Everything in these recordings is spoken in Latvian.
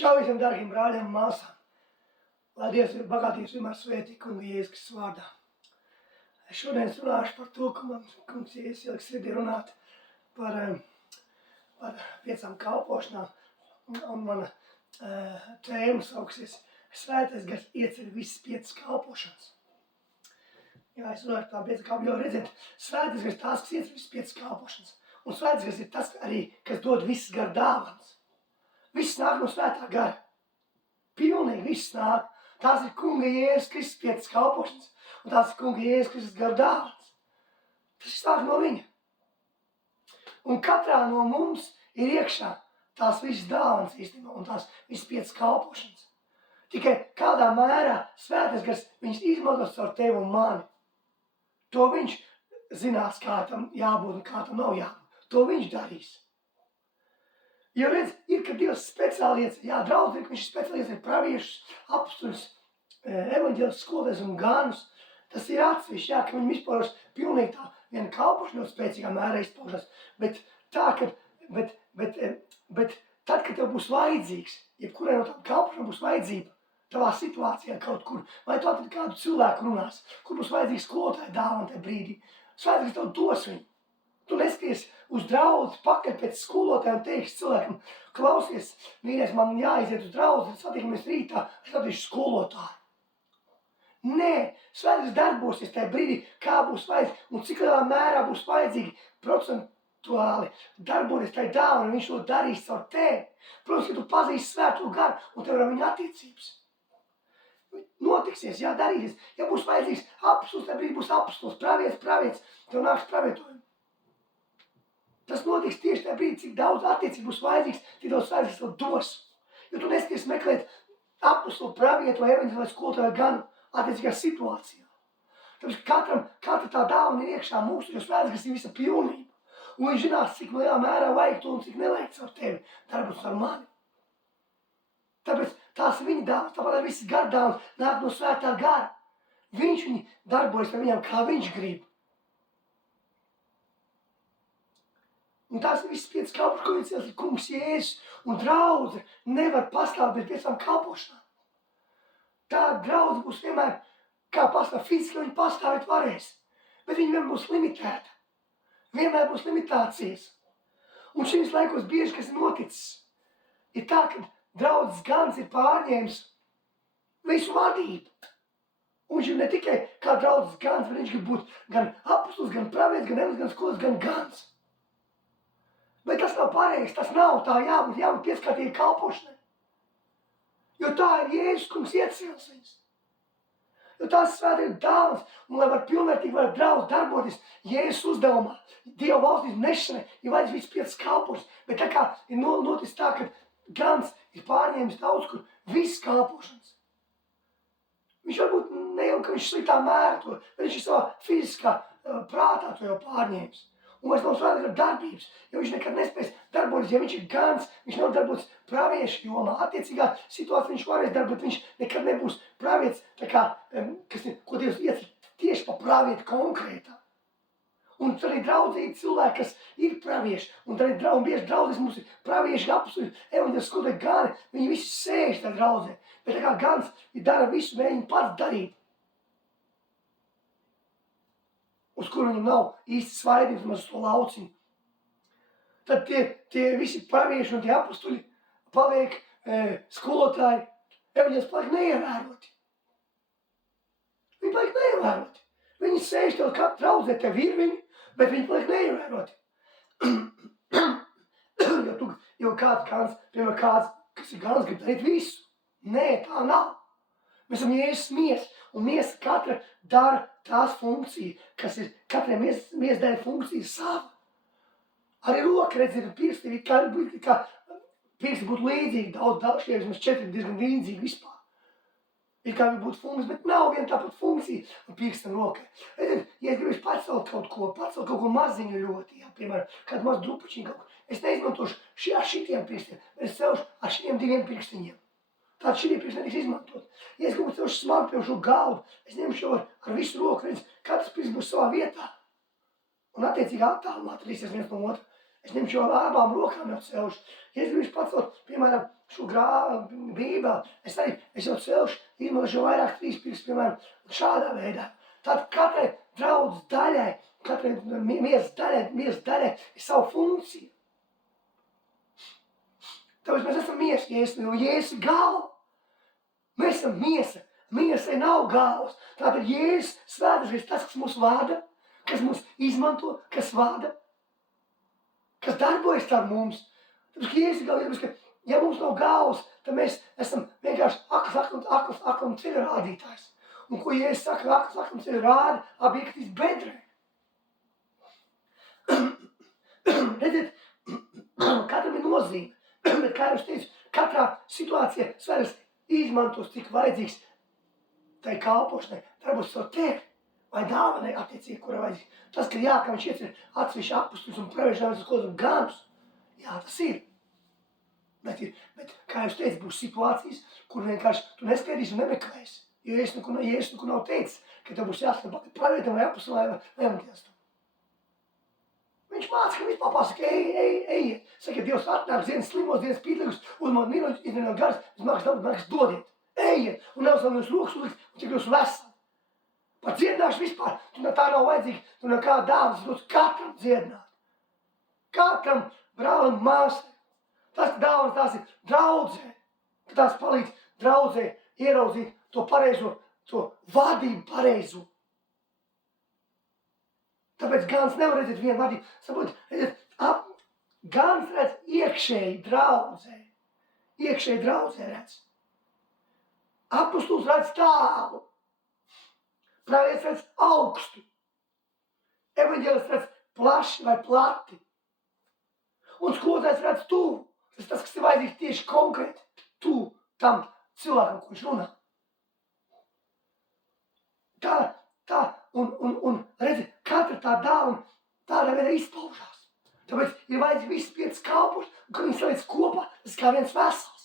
Čau visiem dārgiem brāļiem un māsām. Lai Dievs ir bagātības vienmēr svētī kunga Jēzus Kristus vārdā. Es šodien runāšu par to, ka man kungs Jēzus ieliks sirdī runāt par 5 kalpošanām. Un mana tēma sauksies Svētais gars ieceļ visas 5 kalpošanas. Jā, es runāšu par 5 kalpošanas, jo redziet, Svētais gars tās, kas ieceļ visas 5 kalpošanas. Un Svētais gars ir tas arī, kas dod visas gar dāvanas. Viss nāk no Svētā gara. Pilnīgi viss nāk. Tās ir kunga Jēzus Kristus 5 kalpošanas. Un tās ir kunga Jēzus Kristus gar dāvanas. Tas ir nāk no viņa. Un katrā no mums ir iekšā tās visas dāvanas īstenībā un tās visas 5 kalpošanas. Tikai kādā mērā Svētais gars viņš izmantos caur tevi un mani. To viņš zinās, kā tam jābūt un kā tam nav jābūt. To viņš darīs. Jo redz, ir, ka Dievs speciāli ieceļ, draudz ir, ka viņš speciāli ieceļ praviešus, apustuļus, evaņģēlus, skolotājus un ganus. Tas ir atsevišķi, ka viņi izpaužas pilnīgi tā viena kalpošana ļoti spēcīgā mērā izpaužas. Bet tad, kad tev būs vajadzīgs, jebkurai no tām kalpošanām būs vajadzība tavā situācijā kaut kur, vai tu atradi kādu cilvēku runās, kur būs vajadzīgs skolotāja dāvana tajā brīdī, Svētais tev dos viņu. Tu neskaties uz draudzi pakaļ pēc skolotāja un teiksi cilvēkam, klausies, mīļais, man jāiziet uz draudzi, satikamies rītā, es atvešu skolotāju. Nē, Svētais darbosies tajā brīdī, kā būs vajadzīgs un cik lielā mērā būs vajadzīgi procentuāli darboties tajā dāvana, viņš to darīs caur tevi. Protams, ka tu pazīsti Svēto garu un tev ar viņu attiecības. Notiksies, darīsies. Ja būs vajadzīgs apustulis, tajā brīdī būs apustulis, pravietis, tev nāks pravietojumi. Tas notiks tieši tajā brīdī, cik daudz attiecību būs vajadzīgs, tik daudz Svētais tev dos. Jo tu neskaties meklēt apustulu, pravietu vai evaņģēlu vai skolotāju gan attiecīgā situācijā. Tāpēc katra tā dāvana ir iekšā mūsu, jo Svētais gars ir visa pilnība. Un viņš zinās, cik lielā mērā vajag to un cik nevajag caur tevi darbos ar mani. Tāpēc tās ir viņa dāvanas, tāpat arī visas gardāvanas nāk no Svētā gara. Viņš viņu darbojas ar viņām, kā viņš grib. Un tās ir visas 5 kalpošanas, ko viņš ir kungs Jēzus, un draudze nevar pastāvēt bez 5 kalpošanām. Tā draudze būs vienmēr, kā pastāv fiziski, viņa pastāvēt varēs, bet viņa vienmēr būs limitēta. Vienmēr būs limitācijas. Un šīs laikos bieži, kas ir noticis, ir tā, ka draudzes gans ir pārņēmis visu vadību. Un viņš ir ne tikai kā draudzes gans, bet viņš grib būt gan apustulis, gan pravietis, gan evaņģēlis, gan skolotājs, gan gans. Bet tas nav pareizi, tas nav tā jābūt pieskārtīgai kalpošanai. Jo tā ir Jēzus kungs iecēlis viņus. Jo tās svētības dāvanas, un lai var pilnvērtīgi var draudz darboties Jēzus uzdevumā, Dieva valstības nešanai, ir vajadzīgs visas 5 kalpošanas. Bet tā kā ir noticis tā, ka gans ir pārņēmis daudz kur visas kalpošanas. Viņš varbūt ne jau, ka viņš sliktā mērā to, bet viņš ir savā fiziskā prātā to jau pārņēmis. Un vairs nav Svētais ar darbības, jo viņš nekad nespēs darboties, ja viņš ir gans, viņš nav darboties praviešu jomā. Attiecīgā situācija viņš varēs darbot, viņš nekad nebūs pravietis, tā kā, ko Dievs ieceļ tieši pa pravieti konkrētā. Un arī draudzīgi cilvēki, kas ir pravieši, un bieži draudzes mums ir pravieši, apustuļi, evaņģēlis, skolotāji, gani, viņi visi sēž tajā draudzē. Bet tā kā gans dara visu, mēģina pats darīt. Uz kuru viņam nav īsti svaidības maz uz to lauciņu. Tad tie visi pravieši un tie apustuļi paliek skolotāji, evaņģēlis paliek neievēroti. Viņi paliek neievēroti. Viņi sēž tev katru draudzē, tev ir viņi, bet viņi paliek neievēroti. Jo kāds gans, piemēram kāds, kas ir gans, grib darīt visu. Nē, tā nav. Mēs esam Jēzus miesa, un miesa katra dara tās funkcijas, kas ir katrai miesdēļ funkcija sava. Arī roka, redz, ir pirksti, kā pirksti būtu līdzīgi, daudz šie vismaz 4 diezgan līdzīgi vispār. Ir kā viņi būtu funkcijas, bet nav viena tāpat funkcija un pirkstam rokai. Ja es gribēšu pacelt kaut ko maziņu ļoti, piemēram, kādu mazu drupučiņu kaut ko, es neizmantošu ar šitiem pirkstiem, bet es celšu ar šitiem 2 pirkstiņiem. Tātad šitie pirksti netiks izmantot. Ja es kaut ko celšu smagu pie šo galdu, es ņemšu jau ar visu roku, redz, katrs pirksts būs savā vietā. Un attiecīgi attālumā atradīsies viens no otra. Es ņemšu jau ar abām rokām jau celšu. Ja es gribu pacelt, piemēram, šo bībeli, es jau celšu, izmantošu vairāk 3 pirkstus, piemēram, šādā veidā. Tad katrai draudzes daļai, katrai miesas daļai ir savu funkciju. Tāpēc mēs esam miesa, jo Jēzus ir galva. Mēs esam miesa. Miesai nav galvas. Tātad Jēzus svētais ir tas, kas mūs vada, kas mūs izmanto, kas vada, kas darbojas ar mums. Tāpēc, ka Jēzus ir galva, ka ja mums nav galvas, tad mēs esam vienkārši aklam ceļa rādītājs. Un ko Jēzus saka, aklam ceļa rāda, objektīvs bedrē. Redziet, katram ir nozīme. Bet, kā jūs teicu, katrā situācijā svētais izmantos, cik vajadzīgs tai kalpošanai, darbojas savu tevi vai dāvanai attiecīgi, kura vajadzīgs. Tas, ka jā, ka viņš iecir atsevišķi apustuļus un praviešķinājumus uz kodam ganus, jā, tas ir. Bet, kā jūs teicu, būs situācijas, kur vienkārši tu neskaidrīsi un nemeklēsi. Jo Jēzus neko nav teicis, ka tev būs jāskan pati pravietam vai apustulim vai evanģēlistam. Viņš māca, ka vispār pasaka, ejiet. Saka, Dievs atnāk dienas slimos, dienas pīdlīgus, uzmanot mīļoņus, izrunāt garas, es dodiet. Ejiet, un neuzstāv jūs rokas uzlikt, un cik jūs veseli. Par dziedināšanu vispār, tu tā nav vajadzīga, tu nekā dāvas dod katram dziedināt. Katram brālim māsai. Tas, ka dāvas tās ir draudzē, ka tās palīdz draudzē ieraudzīt to pareizo, to vadību pareizo. Tāpēc Gans nevar redzēt vienu vadību. Saprot, Gans redz iekšēji draudzē. Iekšēji draudzē redz. Apustulis redz tālu. Pravietis redz augstu. Evaņģēlists redz plaši vai plati. Un skolotājs redz tuvu. Tas, kas ir vajadzīgs tieši konkrēti. Tuvu tam cilvēkam, ko viņš runā. Un redzi, katra tā dāvana tādā veidā izpaužās. Tāpēc ir vajadzīgi visi 5 kalpoši, un kad viņi saliec kopā, tas kā viens vesels.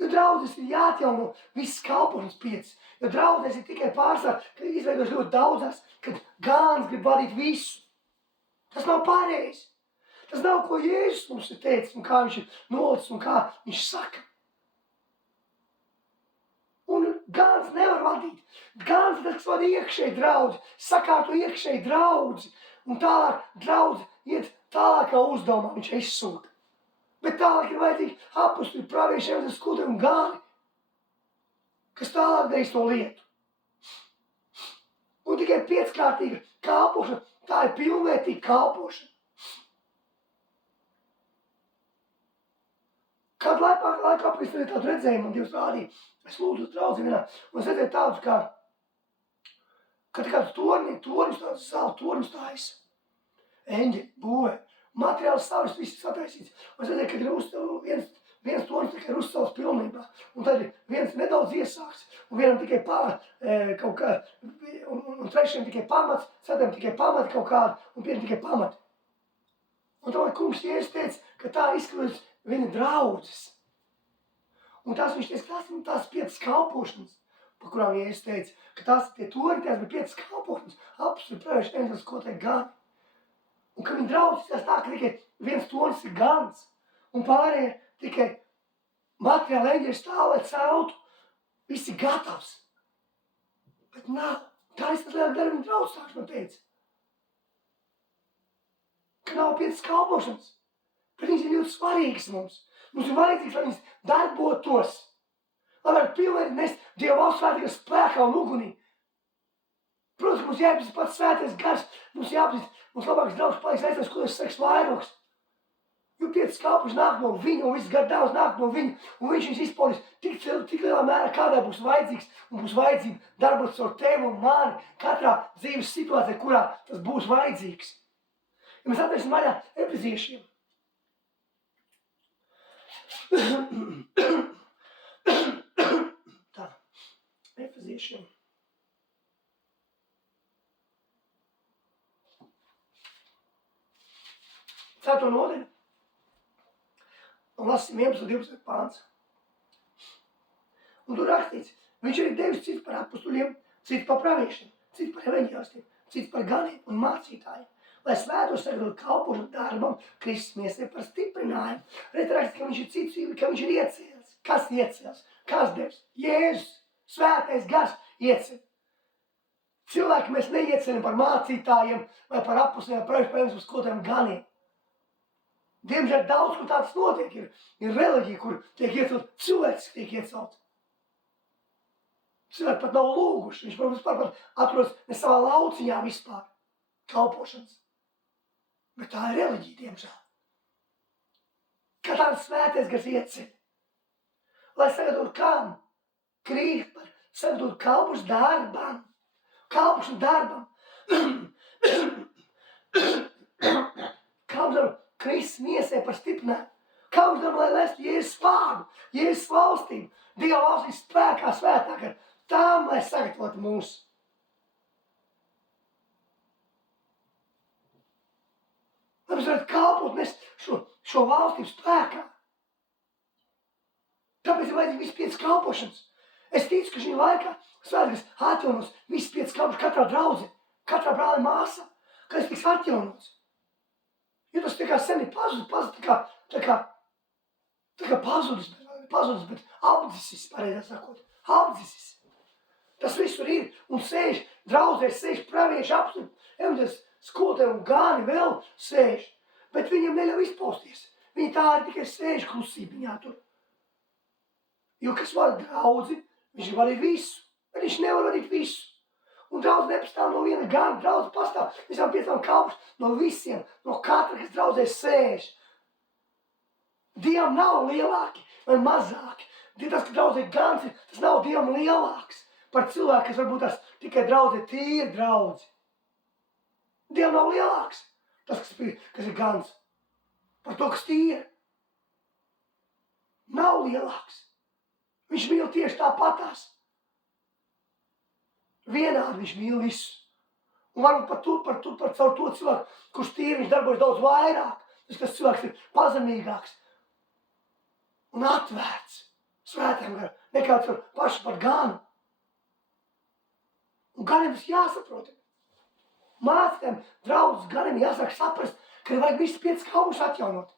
Jo draudzes ir jāatjauno visas kalpošanas 5. Jo draudzes ir tikai pārsvarā, kad izveidojas ļoti daudzās, kad Gāns grib vadīt visu. Tas nav pareizi. Tas nav, ko Jēzus mums ir teicis, un kā viņš ir nolicis, un kā viņš saka. Un Gāns nevar vadīt. Gāns ir tas, kas vada iekšēji draudzi, sakārto iekšēji draudzi, un tālāk draudzi iet tālākā uzdevumā, viņš izsūta. Bet tālāk ir vajadzīgi apustuļi, pravieši, evaņģēlisti, skolotāji un gāni, kas tālāk darīs to lietu. Un tikai 5-kārtīga kalpošana, tā ir pilnvērtīga kalpošana. Kādu laiku apkārt tādu redzējumu man Dievs rādīja. Es lūdzu draudzi vienā, un es redzēju tādus kā, kad kāds torņus, tāds zelta torņus taisa. Eņģeļi būvē. Materiāls savs viss sataisīts. Un es redzēju, kad ir viens torņus tikai ir uzcelts pilnībā. Un tad ir viens nedaudz iesāks, un vienam tikai kaut kā, un trešiem tikai pamats, ceturtam tikai pamati kaut kādu, un pieciem tikai pamati. Un tomēr kungs Jēzus teica, ka tā izskatās viņa draudzes. Un tās viņš teica, tās 5 kalpošanas, par kurām Jēzus teica, ka tās tie torņi, tās bija 5 kalpošanas, apustuļi, pravieši, evaņģēlisti, skolotāji, gani. Un ka viņa draudzes tā, ka tikai viens tornis ir Gans, un pārējie tikai materiāli eņģeļi stāv, lai celtu, viss ir gatavs. Bet nav. Tā es tas lielāk dara viņa draudzes, tā viņš man teica. Ka nav 5 kalpošanas, bet viņas ir ļoti svarīgas mums. Mums ir vajadzīgs, lai viņas darbotos, lai varētu pilnīgi nest Dieva valsts svētīgā spēkā un ugunī. Protams, ka mums jāpazīst pats svētais gars, mums jāpazīst, mums labāks draugs palīdz aizstāvis, ko tas seks vairogs. Jo 5 kalpoši nāk no viņa, un viss gardāvs nāk no viņa, un viņš viņus izpaudīs tik lielā mērā, kādā būs vajadzīgs, un būs vajadzība darboties ar tevi un mani, katrā dzīves situācijā, kurā tas būs vajadzīgs. Ja mēs atvērsim vaļā Efeziešiem. Tā, Efeziešiem. Ceturto nodaļu. Un lasim 11 un 12 pāns. Un tur rakstīts, viņš arī devis cits par apustuļiem, cits par praviešiem, cits par evaņģēlistiem, cits par ganiem un mācītājiem. lai svētos sagatavot kalpošanu darbam, Kristus miesai par stiprinājumu. Redz raksts, ka viņš ir cits, ka viņš ir iecēlis. Kas iecēlis? Kas devs? Jēzus, svētais gars iecēl. Cilvēki mēs neieceļam par mācītājiem vai par apustiem, par skotiem ganiem. Diemžēl daudz, kur tāds notiek, ir reliģija, kur tiek iecelt cilvēks, tiek iecelt. Cilvēki pat nav lūguši, viņš vispār atrodas ne savā lauciņā vispār kalpošanas. Bet tā ir reliģija, diemžēl. Kā tāds svētais gars ieceļ. Lai sagatavotu kam? Krīt par sagatavotu kalpošanu darbam. Kalpošanu darbam. Kalpošanu darbam. Kristus miesai par stiprinājumu. Kalpošanu darbam, lai lestu Jēzus vārdu, Jēzus valstību, Dieva valstīs spēkā svētāk ar tām, lai sagatavotu mūs. Lai mēs varētu kalpot nest šo valstību spēkā. Tāpēc ir vajadzīgi visi 5 kalpošanas. Es ticu, ka šī laikā svētkas atjaunos visi 5 kalpošanas katrā draudzē, katrā brālē māsā, ka es tiks atjaunots. Jo tas tā kā sen ir pazudis, tā kā pazudis, bet apdzisis, pareizāk sakot, apdzisis. Tas visur ir un sēž draudzē, sēž pravieši apsturi, evaņģēlis skolotāji un gāni vēl sēž, bet viņiem neļauj izpausties. Viņi tā arī tikai sēž klusībiņā tur. Jo kas var draudzi, viņš var darīt visu, bet viņš nevar darīt visu. Un draudz nepastāv no viena gana, draudz pastāv visām 5 kalpus, no visiem, no katra, kas draudzē sēž. Dievam nav lielāki vai mazāki. Tas, ka draudzē gans ir, tas nav Dievam lielāks par cilvēku, kas varbūt tas tikai draudzē tīri draudzi. Dievam nav lielāks tas, kas ir gans, par to, kas tīri. Nav lielāks. Viņš mīl tieši tāpatās. Vienādi viņš mīl visu. Un varbūt par caur to cilvēku, kurš tīri viņš darbojas daudz vairāk. Tas cilvēks ir pazemīgāks un atvērts svētām garam, nekā caur pašu par ganu. Un ganiem tas jāsaprot. Mācītājiem, draudzes ganiem jāsāk saprast, ka vajag visus 5 kalpus atjaunot.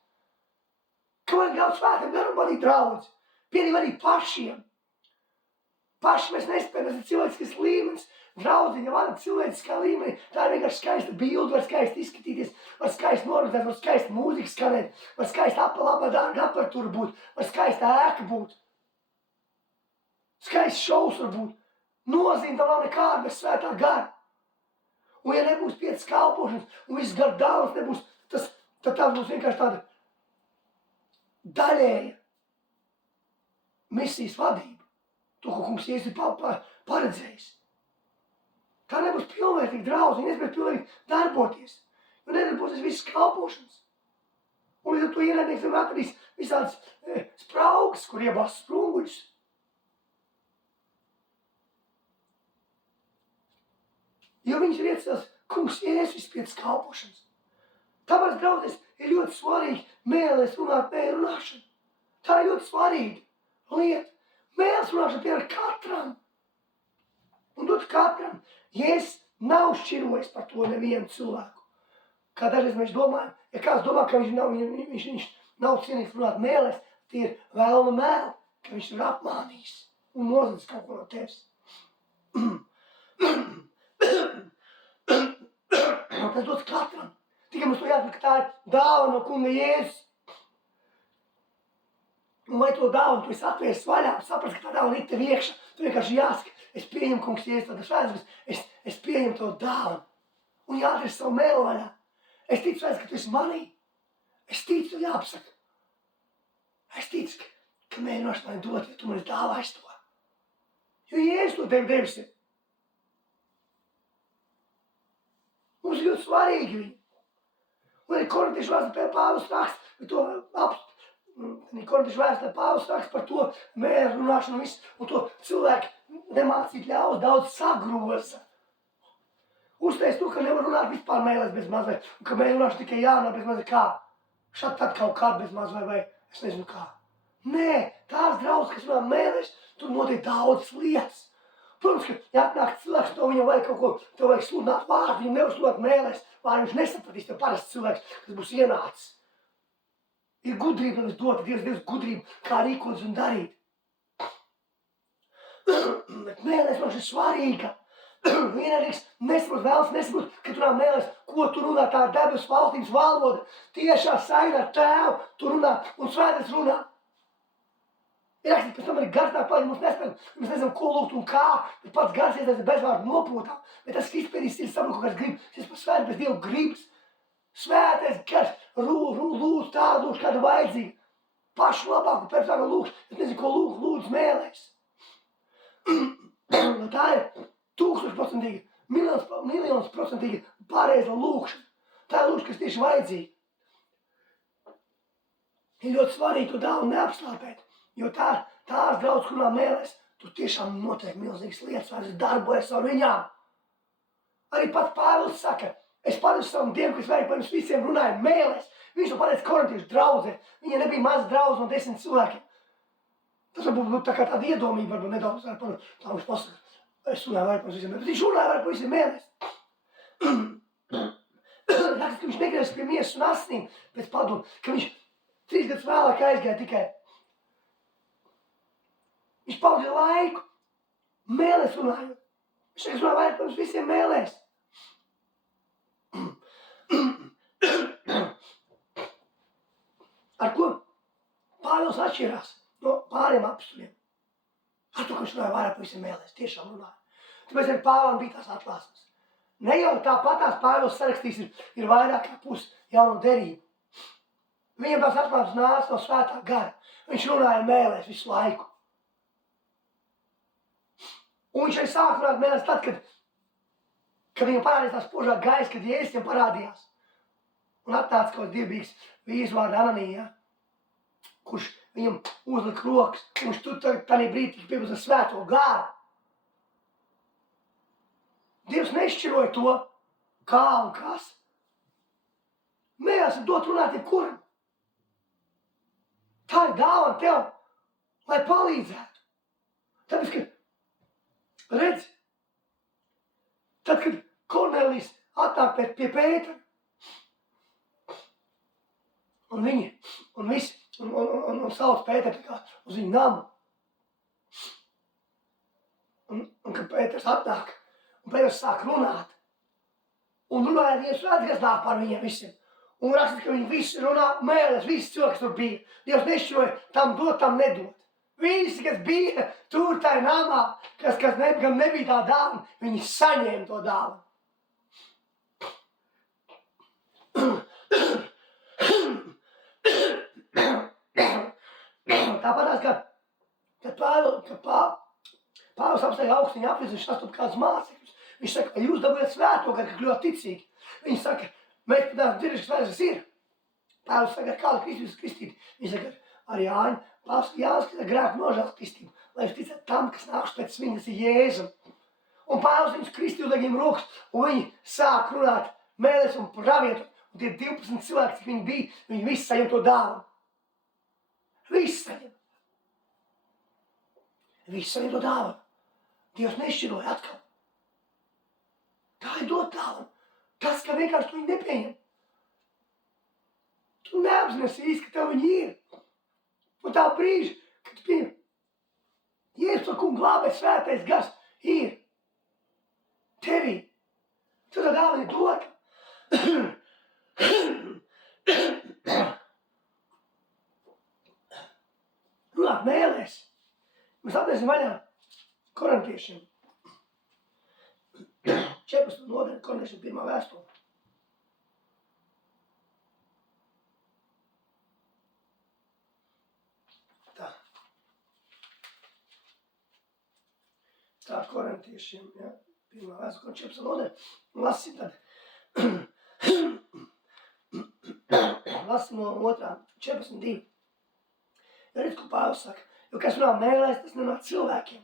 Ka vajag ļaut svētām garam vadīt draudzi. Piedīv arī pašiem. Paši mēs nespējam, tas ir cilvēciskas līmenis. Draudziņa varam cilvēciskā līmenī. Tā ir vienkārši skaista bilde, var skaisti izskatīties, var skaisti norganizēt, var skaisti mūzika skanēt, var skaisti apalabā dārga aparatūra būt, var skaista ēka būt. Skaists šovs var būt. Nozīme tam nav nekāda bez svētā gara. Un ja nebūs 5 kalpošanas un viss gar daudz nebūs, tad tā būs vienkārši tāda daļēja misijas vadība. To, ko kungs Jēzus ir paredzējis. Tā nebūs pilnvērtīga draudze, viņa nespēs pilnvērtīgi darboties. Jo nedarbosies visas kalpošanas. Un līdz ar to ienaidnieks vienmēr atradīs visādas spraugas, kur iebās sprunguļus. Jo viņš ir iecēlis kungs Jēzus viss 5 kalpošanas. Tāpēc draudzēs ir ļoti svarīgi mēlēs runāt mēļu runāšanu. Tā ir ļoti svarīga lieta. Mēles runāšana piemēram katram. Un dot katram. Jēzus nav šķirojis par to nevienu cilvēku. Kā dažreiz mēs domājam, ja kāds domā, ka viņš nav cienīgs runāt mēlēs, tie ir vēlna mēli, ka viņš ir apmānījis un nozadzis kaut ko no tevis. Tas dots katram. Tikai mums to jāatver, ka tā ir dāvana no kunga Jēzus. Un vai to dāvanu tu esi atvērsis vaļā un saprast, ka tā dāvana ir tev iekšā. Tu vienkārši jāsaka, es pieņemu kungs Jēzus tādas svētības, es pieņemu to dāvanu. Un jāatver savu mēlu vaļā. Es ticu svētības, ka tu esi manī. Es ticu, tev jāapsaka. Es ticu, ka mēģināšu mani dot, ja tu man esi dāvājis to. Jo Jēzus to tev devis ir. Mums ir ļoti svarīgi viņi. Un arī Korintiešu vēstulē Pāvils raksta, bet to Korintiešu vēstulē Pāvils raksta par to mēru runāšanu un visu, un to cilvēki nemācīt ļaus daudz sagroza. Uztais tu, ka nevar runāt vispār mēlēs bez mazliet, un ka mēļu runāšu tikai jārunā bez mazliet kā. Šad tad kaut kād bez mazliet vai es nezinu kā. Nē, tās draudzes, kas runā mēlēs, tur notiek daudz lietas. Protams, ka, ja atnāk cilvēks, to viņam vajag kaut ko, tev vajag sludināt vārdu, viņam nevar sludināt mēlēs, vārdu viņš nesapratīs, tev parasts cilvēks, kas būs ienācis. Ir gudrība, lai dota Dievs gudrību, kā rīkoties un darīt. Bet mēlēs man šis svarīga. Vienīgs nesaprot, vēlas nesaprot, ka tu runā mēlēs, ko tu runā, tā debes valstības valoda. Tiešā saina ar tēvu tu runā un svētais runā. Ir rakstīts, pēc tam arī gars nāk pāri, mums nespējam, mēs nezinām, ko lūgt un kā, bet pats gars iestājas bezvārdu nopūtā. Bet tas izpēdīs ir saprot, ko kāds grib, es par svētu pēc Dievu gribas. Svētais gars, lūdz tādu, lūdz kādu vajadzīgu. Pašu labāku, personālu lūdz, es nezinu, ko lūdz mēlēs. No tā ir 1000%, miljons% pareiza lūkšana. Tā ir lūkšana, kas tieši vajadzīga. Ir ļoti svarīgi to dāvu neapslāpēt, jo tās draudz, kurā mēlēs, tu tiešām notiek milzīgas lietas, vai es darbojas ar viņām. Arī pats Pāvils saka, es padevu savam Dievu, kas vajag par jums visiem runāju mēlēs. Viņš to pateica korintiešu draudzē. Viņa nebija maza draudze no 10 cilvēkiem. Tas varbūt tā kā tāda iedomība, varbūt nedaudz ar par tā viņš pasaka. Es runāju vajag par visiem mēlēs, bet viņš runāja vajag par visiem mēlēs. Raksts, ka viņš negriežas pie miesas un asinīm pēc padomu, ka viņš 3 gadus vēlāk aizgāja tikai. Viņš pavadīja laiku mēlēs runājot. Viņš runāja vajag par visiem mēlēs. Ar ko Pāvils atšķirās no pāriem apstuļiem? Ar to, ka viņš runāja vairāk par visiem mēlēs, tiešām runāja. Tāpēc arī Pāvēlam bija tās atklāsmes. Ne jau tāpatās Pāvils sarakstīs ir vairāk kā pusi jauno derību. Viņam tās atklāsmes nāca no svētā gara. Viņš runāja mēlēs visu laiku. Un viņš arī sāk runāt mēlēs tad, kad viņam parādījās tās spožā gaisa, kad Jēzus viņam parādījās. Un atnāca kaut dievbijīgs vīrs vārdu Ananija, kurš viņam uzlika rokas, un viņš tur tādā brīdī tika piepildīts ar svēto gāru. Dievs nešķiroja to, kā un kas. Mēs dot runāt jebkuram. Tā ir dāvana tev, lai palīdzētu. Tāpēc, ka redzi, tad, kad Kornelijs atnāk pie Pētera, un sauc Pēteru kā uz viņu namu. Un kad Pēters atnāk, un Pēters sāk runāt, un runāja Dievs svēts, kas nāk par viņiem visiem. Un rakstīt, ka viņi visi runā mēlēs, visi cilvēki tur bija. Dievs nešķiroja, tam dot, tam nedot. Visi, kas bija tur tajā namā, kam nebija tā dāvana, viņi saņēma to dāvanu. Tāpatās, kad Pāvils apsteigā augstiņu apvis, viņš sastop kādus mācekļus. Viņš saka, vai jūs dabūjāt svēto, kad kļuvāt ticīgi? Viņi saka, mēs pat neesam dzirdējuši, kas tas ir. Pāvils saka, kāda Kristus kristīt? Viņš saka, ar Jāņu. Pāvils saka, Jānis, ka grēku nožēlas kristību, lai jūs ticētu tam, kas nāks pēc viņa, tas ir Jēzum. Un Pāvils viņus kristīja uz viņiem rokas, un viņi sāk runāt mēlēs un pravietot. Un tie 12 cilvēki, cik viņi bija, viņi visi saņem to dāvanu. Visi saņem. Visi saņem to dāvanu. Dievs nešķiroja atkal. Tā ir dot dāvanu. Tas, ka vienkārši tu viņu nepieņem. Tu neapzinies īsti, ka tev viņi ir. Un tā brīža, kad tu pieņem. Jēzus to kungu glābēs svētais gars ir tevī. Tu tā dāvana ir dota. Runāt mēlēs. Mēs atnesim vaļā korintiešiem. 14. nodaļa, korintiešiem 1. vēstule. Tā korintiešiem, ja, 1. vēstule, 14. nodaļa. Lasim tad. Lasim no 2. 42. Ja redz, ko Pāvils saka, jo kas runā mēlēs, tas nenāk cilvēkiem.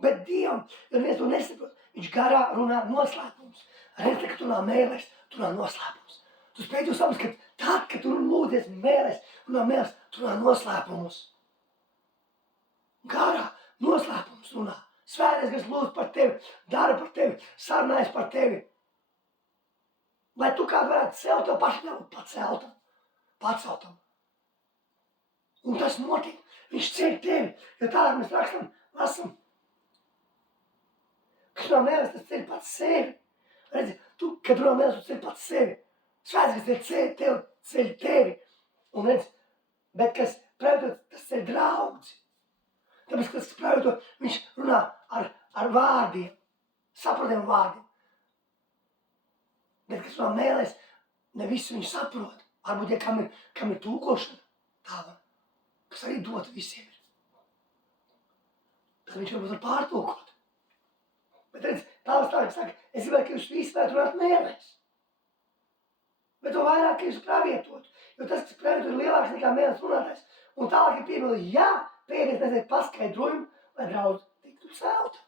Bet Dievam, jo neviens to nesaprot, viņš garā runā noslēpums. Redz, ka tu runā mēlēs, tu runā noslēpums. Tu spēj to saprast, ka tad, kad tu lūdzies mēlēs, runā mēlēs, tu runā noslēpumus. Garā noslēpums runā. Svētais gars lūdz par tevi, dara par tevi, sarunājas par tevi. Lai tu kādu varētu celt, tev paši jābūt paceltam. Un tas notiek. Viņš ceļ tevi, jo tālāk mēs lasam, ka runā mēlis, tas ceļ pats sevi. Redzi, tu, kad runā mēlis, tu ceļ pats sevi. Svētais gars ceļ tevi. Un redzi, bet kas pravietot, tas ceļ draudzi. Tāpēc, kas pravietot, viņš runā ar vārdiem, saprotiem vārdiem. Bet, kas runā mēlis, ne visu viņš saprot. Varbūt, ja kam ir tūkošana tāda, kas arī dota visiem ir. Tad viņš varbūt var pārtulkot. Bet redz, Pāvils tālāk saka, es gribētu, ka jūs visi varētu runāt mēlēs. Bet to vairāk, ka jūs pravietotu. Jo tas, kas pravietot, ir lielāks nekā mēlēs runātājs. Un tālāk ir piebildi, ja pēdējais nezinu paskaidrojumu, lai draudz tiktu celta.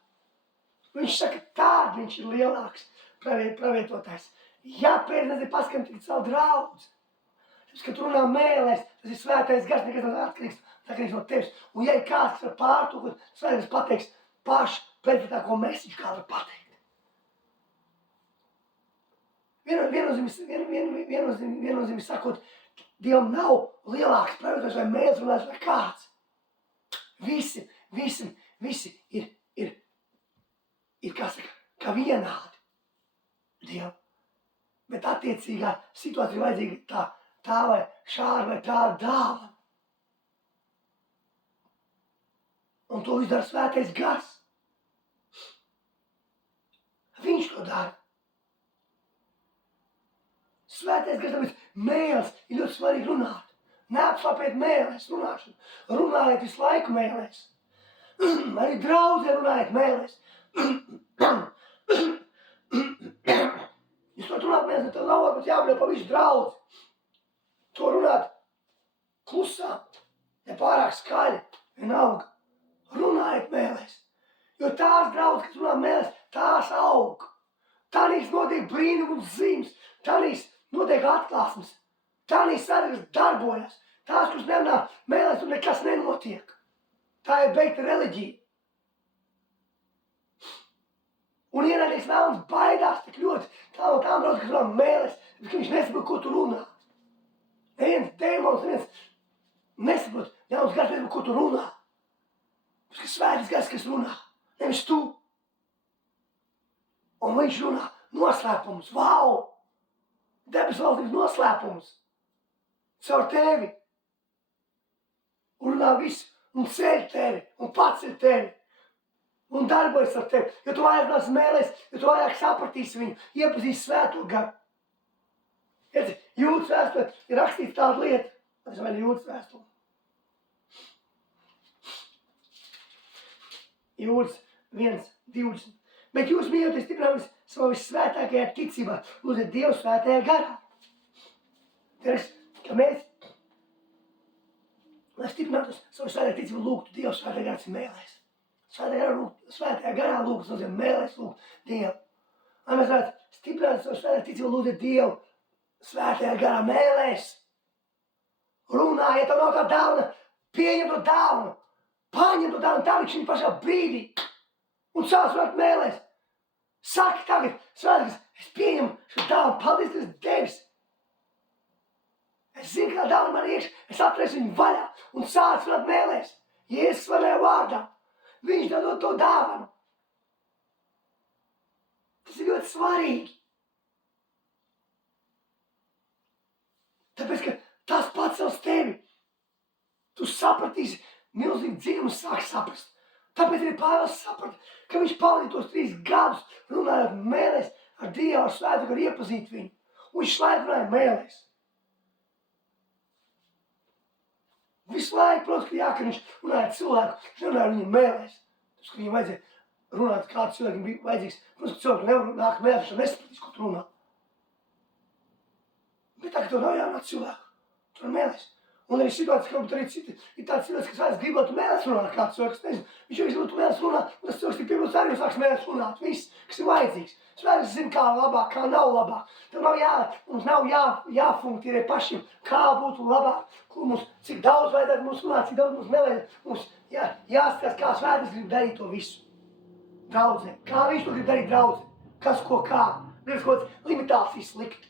Viņš saka, tād viņš ir lielāks pravietotājs. Ja pēdējais nezinu paskaidrojumu, tiktu celta draudz. Tāpēc, kad tu runā mēlēs, tas ir svētais gars, nekas nav atkarīgs no tevis. Un ja ir kāds, kas var pārtulkot, svētais pateiks pašu perfektāko mesiņu, kā var pateikt. Viennozīmīgi sakot, Dievam nav lielāks pravietotājs vai mēls runās vai kāds. Visi ir kā vienādi Dievam. Bet attiecīgā situācija vajadzīga tā vai šāda vai tāda dāvana. Un to viss dara svētais gars. Viņš to dara. Svētais gars, tāpēc mēles ir ļoti svarīgi runāt. Neapslāpēt mēlēs runāšanu. Runājiet visu laiku mēlēs. Arī draudzē runājiet mēlēs. Jūs to runāt mēlēs, tev nav varbūt jābļau pa visu draudzi. To runāt klusā, ne pārāk skaļi, vienalga. Runājiet mēlēs. Jo tās draudzes, kas runā mēlēs, tās aug. Tādīs notiek brīnumi un zīmes. Tādīs notiek atklāsmes. Tādīs svētais darbojas. Tās, kuras nerunā mēlēs, tur nekas nenotiek. Tā ir beigta reliģija. Un ienaidnieks vēlams baidās tik ļoti tā no tām draudzes, kas runā mēlēs, ka viņš nesaprot, ko tu runā. Neviens dēmons, neviens nesaprot, jauns gars nesaprot, ko tu runā. Tas svētais gars, kas runā, nevis tu. Un viņš runā noslēpumus. Vau! Debesu valstības noslēpumus. Caur tevi. Un runā visu. Un ceļ tevi. Un paceļ tevi. Un darbojas ar tevi. Jo tu vairāk nāc mēlēs, jo tu vairāk sapratīsi viņu. Iepazīsi svēto garu. Jūdas vēstulē ir rakstīts tāda lieta. Tas vēl ir Jūdas vēstule. Jūdas 1:20. Bet jūs mīļoties stiprināmies savā vissvētākajā ticībā, lūdziet Dievu svētajā garā. Teres, ka mēs, lai stiprinātos savu svētajā ticībā, lūgtu Dievu svētajā garā, tas ir mēlēs. Svētajā garā lūgt, tas nozīmē mēlēs lūgt Dievu. Lai mēs varētu stiprināt savu svētajā ticībā, lūdziet Dievu svētajā garā mēlēs. Runājiet, tev nav tā dāvana, pieņem to dāvanu. Paņem to dāvanu, tā viņš viņa pašā brīdī. Un sāc runāt mēlēs. Saki tagad, svētais, es pieņemu šo dāvanu, paldies, ka es devis. Es zinu, kā dāvana man iekšā, es atrēšu viņu vaļā un sāc runāt mēlēs. Jēzus slavējā vārdā. Viņš dod to dāvanu. Tas ir ļoti svarīgi. Tāpēc, ka tas pacels tevi. Tu sapratīsi, milzīgi dziļumu sāk saprast. Tāpēc arī Pāvils saprata, ka viņš pavadīja tos 3 gadus runājot mēlēs ar Dievu, ar svēto garu iepazīt viņu. Un viņš laiku runāja mēlēs. Visu laiku, protams, ka viņš runāja ar cilvēku, viņš runāja viņu mēlēs. Tāpēc, ka viņam vajadzēja runāt, kādu cilvēku bija vajadzīgs. Protams, ka cilvēku nevar nākt mēlēs, viņš nesapratīs, ko tu runā. Bet tā, ka tev nav jārunāt cilvēku, tu runā mēlēs. Un arī situācija, ka arī citi ir tāds cilvēks, kas vairs gribētu mēlēs runāt kāds cilvēks, nezinu. Viņš jau gribētu mēlēs runāt, un tas cilvēks ir piebilst arī un sāks mēlēs runāt. Viss, kas ir vajadzīgs. Svētais zina, kā labāk, kā nav labāk. Mums nav jāfunkcionē pašiem, kā būtu labāk, cik daudz vajadzētu mums runāt, cik daudz mums mēlēt. Mums jāskatās, kā svētais grib darīt to visu. draudzē. Kā viņš to grib darīt draudzē? Kas ko kā? Nevis kaut kāds limitācijas likt.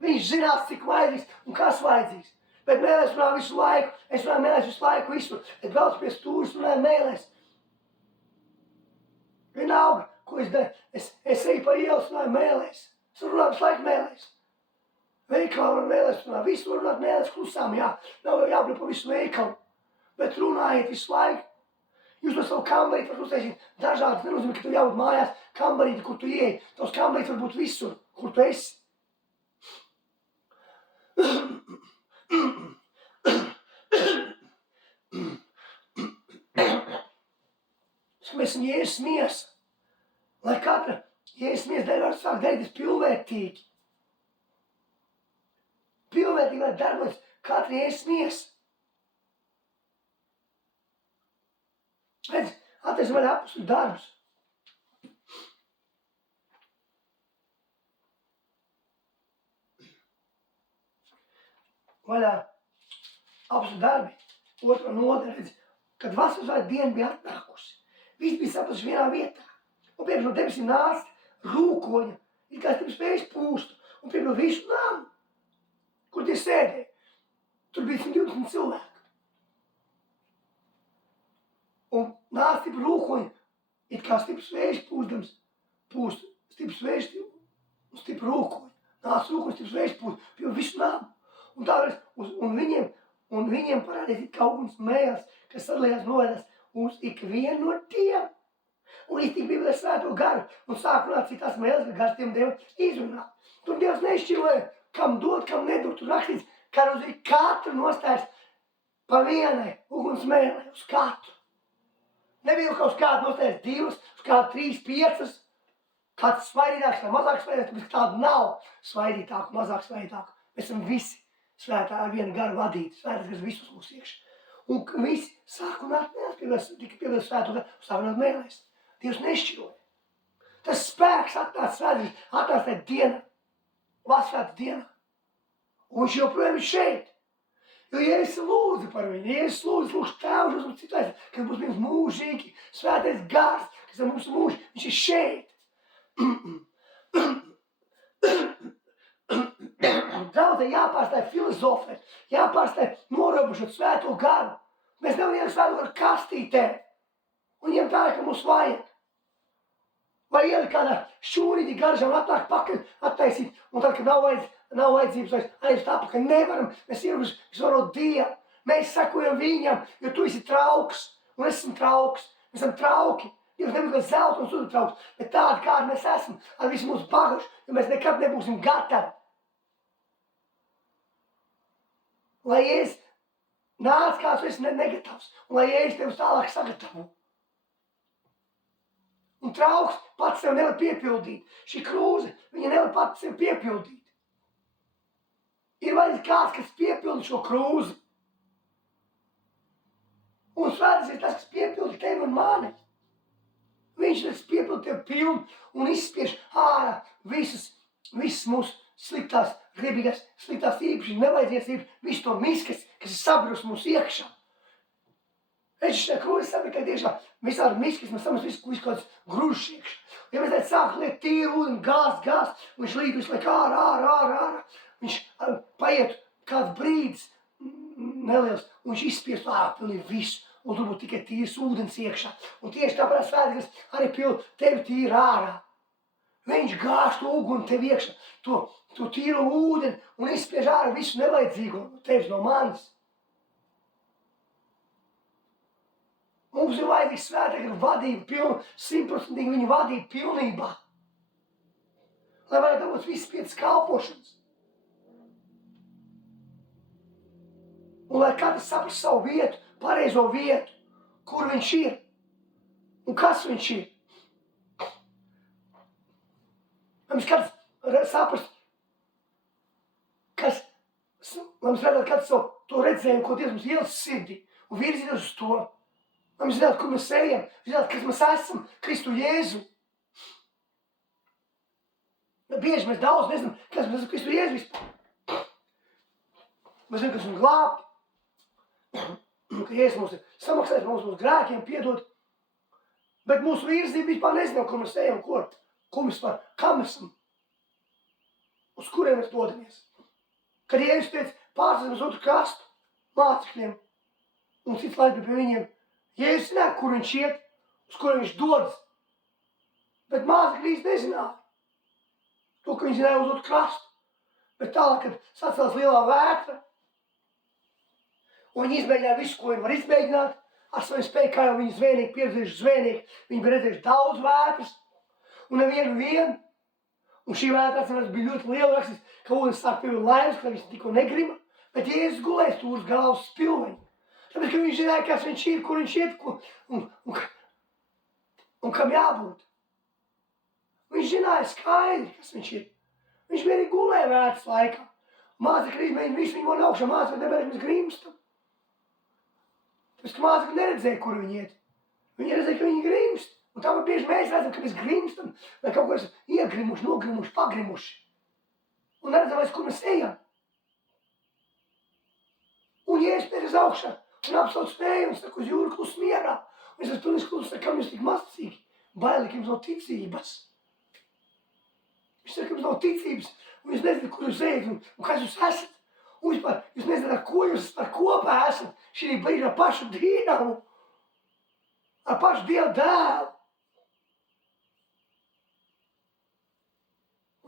Viņš zinās, cik vajadzīgs un kas vajadzīgs. Bet mēlēs runā visu laiku. Es runāju mēlēs visu laiku visur. Es braucu pie stūras, runāju mēlēs. Vienalga, ko es daru. Es eju pa ielas, runāju mēlēs. Es runāju visu laiku mēlēs. Veikalā var mēlēs runāt. Visu var runāt mēlēs klusām, jā. Nav jau jābūt pa visu veikalu. Bet runājiet visu laiku. Jūs no savu kambarīti varat uztaisīt dažādas, nenozīmē, ka tu jābūt mājās kambarīti, kur tu ieej. Tavs kambarītis var būt visur, kur tu esi. Mēs esam Jēzus miesa. Lai katra Jēzus miesa daļa var sākt darīties pilnvērtīgi. Pilnvērtīgi var darboties katra Jēzus miesa. Redz, atrasim vaļā apustuļu darbus. Vaļā apustuļu darbi, 2. nodaļa, redz, kad vasaras svētku diena bija atnākusi. Viss bija saplatuši vienā vietā. Un pie no debesīm nāca rūkoņa, it kā stiprs vējš pūstu, un pie no visu namu, kur tie sēdēja. Tur bija 120 cilvēki. Un nāca stipri rūkoņi, it kā stiprs vējš pūstams, pūst stiprs vējš un stipri rūkoņi. Nāca rūkoņi, stiprs vējš pūst, pie visu namu. Un tāpēc, un viņiem parādījās it kā uguns mēls, kas sadalījās novēdās uz ikvienu no tiem. Un iztika Bībelē Svēto garu un sāk runāt citās mēles, bet gars tiem Dievam izrunāt. Tur Dievs nešķiroja, kam dot, kam nedot. Tur rakstīts, ka uz katru nostājas pa vienai uguns mēlē, uz katru. Nebija kaut kāds nostājas 2, uz kādu 3, 5, kāds svaidītāks vai mazāk svaidītāks, bet tādu nav svaidītāku, mazāk svaidītāku. Mēs esam visi svētā ar vienu garu vadīti, svētās gars visus mūs iekšā. Un visi sāk runāt mēlēs, tika pievērs Svēto garu, sāk runāt mēlēs. Dievs nešķiroja. Tas spēks atnāca svētdien, atnāca tajā dienā, Vasarās dienā. Un viņš joprojām ir šeit. Jo Jēzus lūdza par viņu, Jēzus lūdz Tēvu un citais, kas būs mums mūžīgi, svētais gars, kas ir mums mūžīgi, viņš ir šeit. Draudzē jāpārstāj filozofē, jāpārstāj norobežot Svēto garu. Mēs nevaram ielikt Svēto garu kastītē. Un viņiem tā, ka mums vajag. Vai ielikt kādā šūrītī garžā un atnāk pakaļ attaisīt. Un tad, kad nav vajadzības vairs aizt apakaļ, nevaram. Mēs ierobežam no Dievu. Mēs sekojam viņam, jo tu esi trauks. Un es esmu trauks. Mēs esam trauki. Dievs nebija kā zelta un sudu trauks. Bet tādi, kādi mēs esam, ar visu mūsu bagažu, jo mēs nekad nebūsim gatavi. Lai Jēzus nāc, kāds tu esi negatavs. Un lai Jēzus tev tālāk sagatavo. Un trauks pats sev nevar piepildīt. Šī krūze, viņa nevar pats sev piepildīt. Ir vajadzīgs kāds, kas piepilda šo krūzi. Un svētais ir tas, kas piepilda tevi un mani. Viņš tas piepilda tevi pilnu un izspiež ārā visas mūsu sliktās, gribīgās, sliktās īpašības, nevajadzīgas īpašības, visu to miskas, kas ir sabrus mūsu iekšā. Viņš šajā krūzes sabrikā iekšā visādi miskas, mēs samas visu kāds gružs iekšā. Ja mēs sāk liet tīru ūdeni, gāzt, un viņš līd visu laiku ārā. Viņš paiet kāds brīdis neliels, un viņš izspiest ārā pilnīgi visu. Un tur būtu tikai tīrs ūdens iekšā. Un tieši tāpēc svētīgas arī pilda tevi tīri ārā. Viņš gāž to uguni tev iekšā, to tīro ūdeni un izspiež ārā visu nevajadzīgo no tevis, no manis. Mums ir vajadzīgs svētā vadība, 100% viņa vadība pilnībā. Lai varētu dabūt visas 5 kalpošanas. Un lai katrs saprast savu vietu, pareizo vietu, kur viņš ir un kas viņš ir. Lai mums katrs saprast, lai mums redzētu katrs savu to redzējumu, ko Dievs mums ielas sirdī un virzītos uz to. Lai mēs zinātu, kur mēs ejam, zinātu, kas mēs esam, Kristu Jēzu. Bieži mēs daudz nezinām, kas mēs esam Kristu Jēzu vispār. Mēs zinām, kas mums glābt, ka Jēzus mums ir samaksājis, mums grēkiem piedod. Bet mūsu virzība vispār nezinām, kur mēs ejam, ko mēs var, kam esam, uz kuriem mēs dodamies. Kad Jēzus teica, pārsēsim uz otru krastu mācekļiem, un cits laiks bija pie viņiem, Jēzus zināja, kur viņš iet, uz kuriem viņš dodas. Bet mācekļi īsti nezināja. To, ka viņi zināja uz otru krastu. Bet tālāk, kad sacēlās lielā vētra, un viņi izmēģināja visu, ko viņi var izmēģināt, ar saviem spēju, kā jau viņi zvejnieki, pieredzējuši zvejnieki, viņi bija redzējuši daudz vētras, un nevienu. Un šī vētra, atceros, bija ļoti liela, rakstīts, ka ūdens sāk pievilkt laimes, ka viņš tikko negrima, bet Jēzus gulēja stūris galā uz spilveņa. Tāpēc, ka viņš zināja, kas viņš ir, kur viņš iet, un kam jābūt. Viņš zināja skaidri, kas viņš ir. Viņš vienīgi gulēja vētras laikā. Mācekļi izmēģina visu, viņi man augšā mācekļi nebēr, ka mēs grimstam. Tāpēc, ka mācekļi neredzēja, kur viņi iet. Viņi redzēja, ka viņi grimst. Un tāpēc bieži mēs redzam, ka mēs grimstam, vai kaut ko esam iegrimuši, nogrimuši, pagrimuši. Un neredzam vairs, kur mēs ejam. Un Jēzus pēc augšā un apsauc vēju un saka, uz jūru klus mierā. Un es esmu pilnīgi klus, saka, kam jūs tik mascīgi? Baili, ka jums nav ticības. Viņš saka, ka jums nav ticības, un jūs nezināt, kur jūs ejat, un kas jūs esat. Un vispār, jūs nezināt, ar ko jūs par kopā esat. Šī brīdī ar pašu Dievu, ar pašu Dievu dēlu.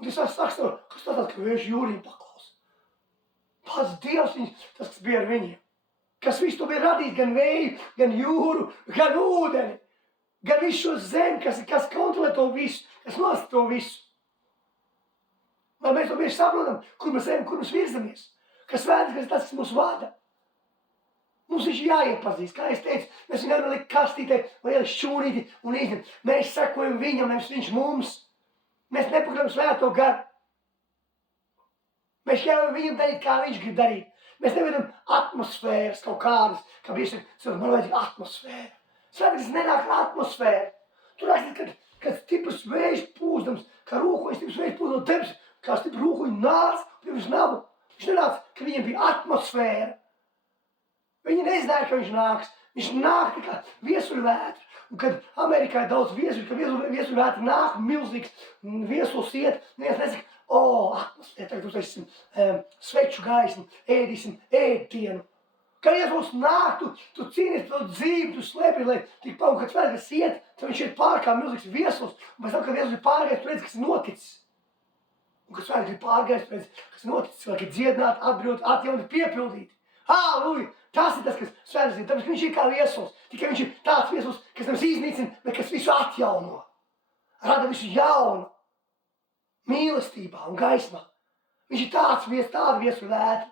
Un tas saka, kas tāds, ka viņš jūrīm paklaus. Pats Dievs, tas, kas bija ar viņiem. Kas visu to bija radījis, gan vēju, gan jūru, gan ūdeni, gan visu šo zemi, kas kontrolē to visu, kas nosaka to visu. Lai mēs to bieži saprotam, kur mēs ejam, kur mēs virzamies. Kas svētīgs, kas tas, kas mūs vada. Mums viņš jāiepazīst, kā es teicu, mēs viņu nevaram likt kastītē vai ielikt šķūrīti un izņemt. Mēs sekojam viņam, nevis viņš mums. Mēs nepakļaujam svēto garu. Mēs ļaujam viņam darīt, kā viņš grib darīt. Mēs nevedam atmosfēras kaut kādas, kā bieži saka, man vajadzīga atmosfēra. Svētīgs nenāk ar atmosfēru. Tur rakstīt, kad stiprs vējš pūzdams, kā rūkoņi stiprs vējš pūzdams no debes, kā stiprs rūkoņi nāca pie viņš nabu. Viņš nenāca, ka viņiem bija atmosfēra. Viņi nezināja, ka viņš nāks. Viņš nāk tā kā viesuļvētra. Un kad Amerikā ir daudz viesuļu, kad viesuļvētra nāk, milzīgs viesuls iet, neviens nesaka, atmosfēra, tagad uztaisīsim sveču gaismu, ēdīsim ēdienu. Kad viesuls nāk, tu cīnies par dzīvi, tu slēpi, lai tik paun, kad svētkas iet, tad viņš iet pār kā milzīgs viesuls. Un pēc tam, kad viesuls ir pārgājis, tu redzi, kas ir noticis. Un kad svētkas ir pārgājis, tu redzi, kas ir noticis. Cilvēki ir dziedināti, atbrīvoti, atjaunoti, piepildīti. Halleluja! Tas ir tas, kas svētkas ir. Tāpēc viņš ir kā viesuls. Tikai viņš ir tāds viesuls, kas nevis iznīcina, bet kas visu atjauno. Rada visu jaunu. Mīlestībā un gaismā. Viņš ir tāds tāda viesuļvētra.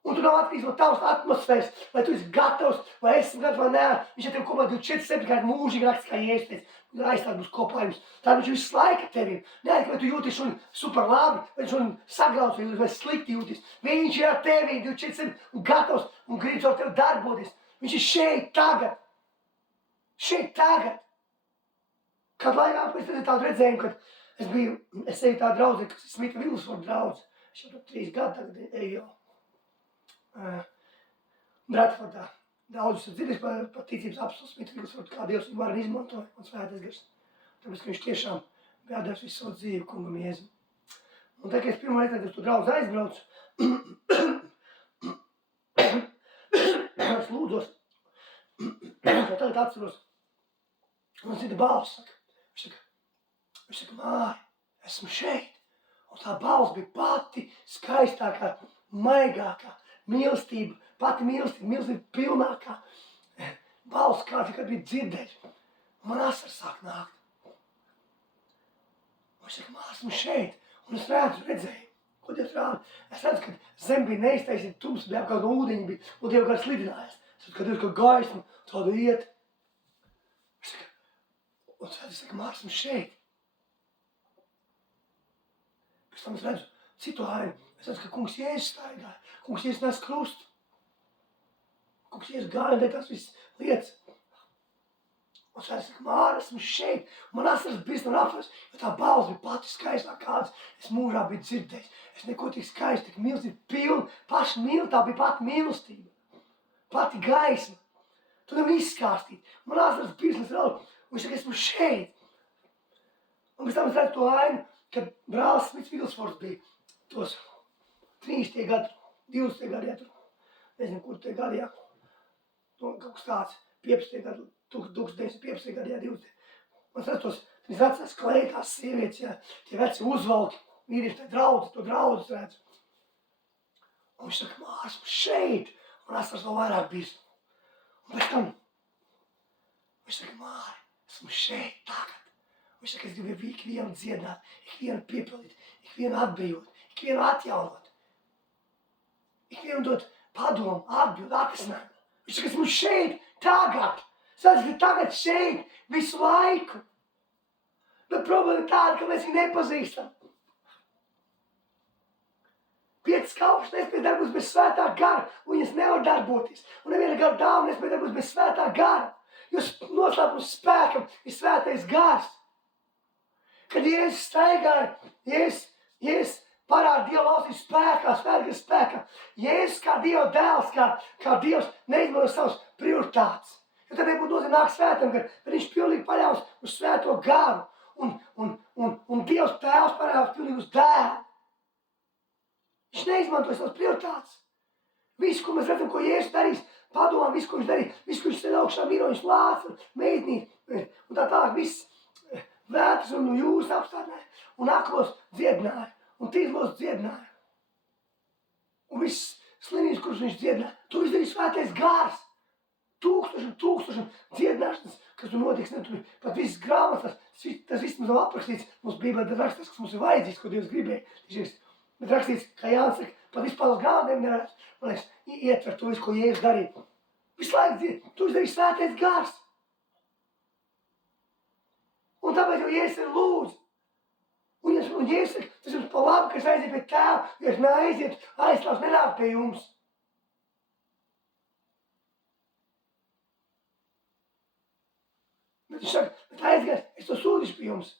Un tu nav atkarīgs no tavas atmosfēras, vai tu esi gatavs, vai esi gatavs, vai nē. viņš ar tevi kopā 24/7 kā mūžīgi raksts, kā Jēzus teica. Aizstāv būs kopā jums. Tā viņš visu laiku ar tevi. Neatkarīgi, vai tu jūties šodien super labi, vai šodien sagrauts, vai slikti jūties. Viņš ir ar tevi 24/7 un gatavs un grib ar tevi darboties. Viņš ir šeit tagad. Šeit tagad. Kādu laikā pēc tādu redzējumu, kad es eju tā draudzē, kas ir Smita Vilsforda draudze. Es jau 3 gadu tagad eju jau. Bradfordā. Daudzus ir dzirdējis par ticības apstāstu Smita Vilsforda, kā Dievs viņu var izmantoja un svētais gars. Tāpēc, ka viņš tiešām bija atdevis visu savu dzīvi kungam Jēzum. Un tā, ka es pirmo reizi uz to draudzi aizbraucu, es lūdzos, jo tagad atceros, un cita balss saka, viņš saka, māja, esmu šeit. Un tā balss bija pati skaistākā, maigākā, mīlestība, pati mīlestība pilnākā balss, kā tikai bija dzirdējis. Un man asars sāk nākt. Un viņš saka, māja, esmu šeit. Un es redzēju, ko Dievs rāda. Es redzu, ka zem bija neiztaisīta, tums bija apkārt ūdeņi bija, un Dieva gars slidinājās. Es redzu, ka Dievs kā gaismu tādu iet. Viņš saka, un es saka, māja, esmu šeit. Pēc tam es redzu citu ainu. Es redzu, ka kungs Jēzus staigāja. Kungs Jēzus nes krustu. Kungs Jēzus gāja un tās visas lietas. Un es saka, māra, esmu šeit. Un man asaras birst un apsvers, jo tā balss bija pati skaistāk kāds. Es mūžā biju dzirdējis. Es neko tik skaisti, tik mīlestība pilna. Paša mīlestībā bija pati mīlestība. Pati gaisma. Tu nevar izskāstīt. Man asaras birst un es raudu. Viņš saka, esmu šeit. Un pēc tam es redzu to ainu, kad brālis Smits Vigelsfords bija tos 30. gadi, 20. gadi, nezinu, kur tie gadi, kaut kas tāds, 15. gadi, 1915. gadi, 20. Man redzu tos vecās kleitās sievietes, tie veci uzvalki, vīrieši, to draudzes redzu. Un viņš saka, Māri, esmu šeit, un asars vēl vairāk bijis. Un pēc tam viņš saka, Māri, esmu šeit tagad. Viņš saka, es gribu ikvienu dziedināt, ikvienu piepildīt, ikvienu atbrīvot, ikvienu atjaunot. Ikvienu dot padomu, atbildi, atrisinājumu. Viņš saka, esmu šeit tagad. Es esmu tagad šeit visu laiku. Bet problēma ir tāda, ka mēs viņu nepazīstam. 5 kalpus nespēj darboties bez svētā gara, un viņas nevar darboties. Un neviena gara dāvana nespēj darboties bez svētā gara. Jūs noslēpums spēkam ir svētais gars. Kad Jēzus staigāja, Jēzus parāda Dieva valstī spēkā, svētgara spēkā. Jēzus kā Dieva dēls, kā Dievs neizmano savas prioritātes. Jo tad nebūtu nozīmāk svētam garam, bet viņš pilnīgi paļaus uz svēto garu. Un Dievs tēvs paļaus pilnīgi uz dēlu. Viņš neizmantoja savas prioritātes. Visu, ko mēs redzam, ko Jēzus darīs, padomā, visu, ko viņš darīja, visu, ko viņš ceļ augšā miroņus lāca, meitnī, un tā tālāk, viss vētras un jūras apstādināja, un aklos dziedināja, un tīzlos dziedināja. Un viss slimības, kuras viņš dziedināja, to viss darīja svētais gars. Tūkstošiem dziedināšanas, kas tur notiks, ne, pat visas grāmatas, tas viss mums nav aprakstīts, mums Bībelē tad rakstās, kas mums ir vajadzīgs, ko Dievs gribēja. Bet rakstīts, kā Jānis saka, pat vispār uz grāmatiem nevarētu, man liekas, ietver to visu, ko Jēzus darīja. Visu laiku dzied, to darīja svētais gars. Un tāpēc jau Jēzus ir lūdzu. Un Jēzus saka, tas jums pa labi, ka es aiziet pie tēva, jo es neaiziet, aizstāvs nenāk pie jums. Bet viņš saka, bet aizgājas, es to sūdīšu pie jums.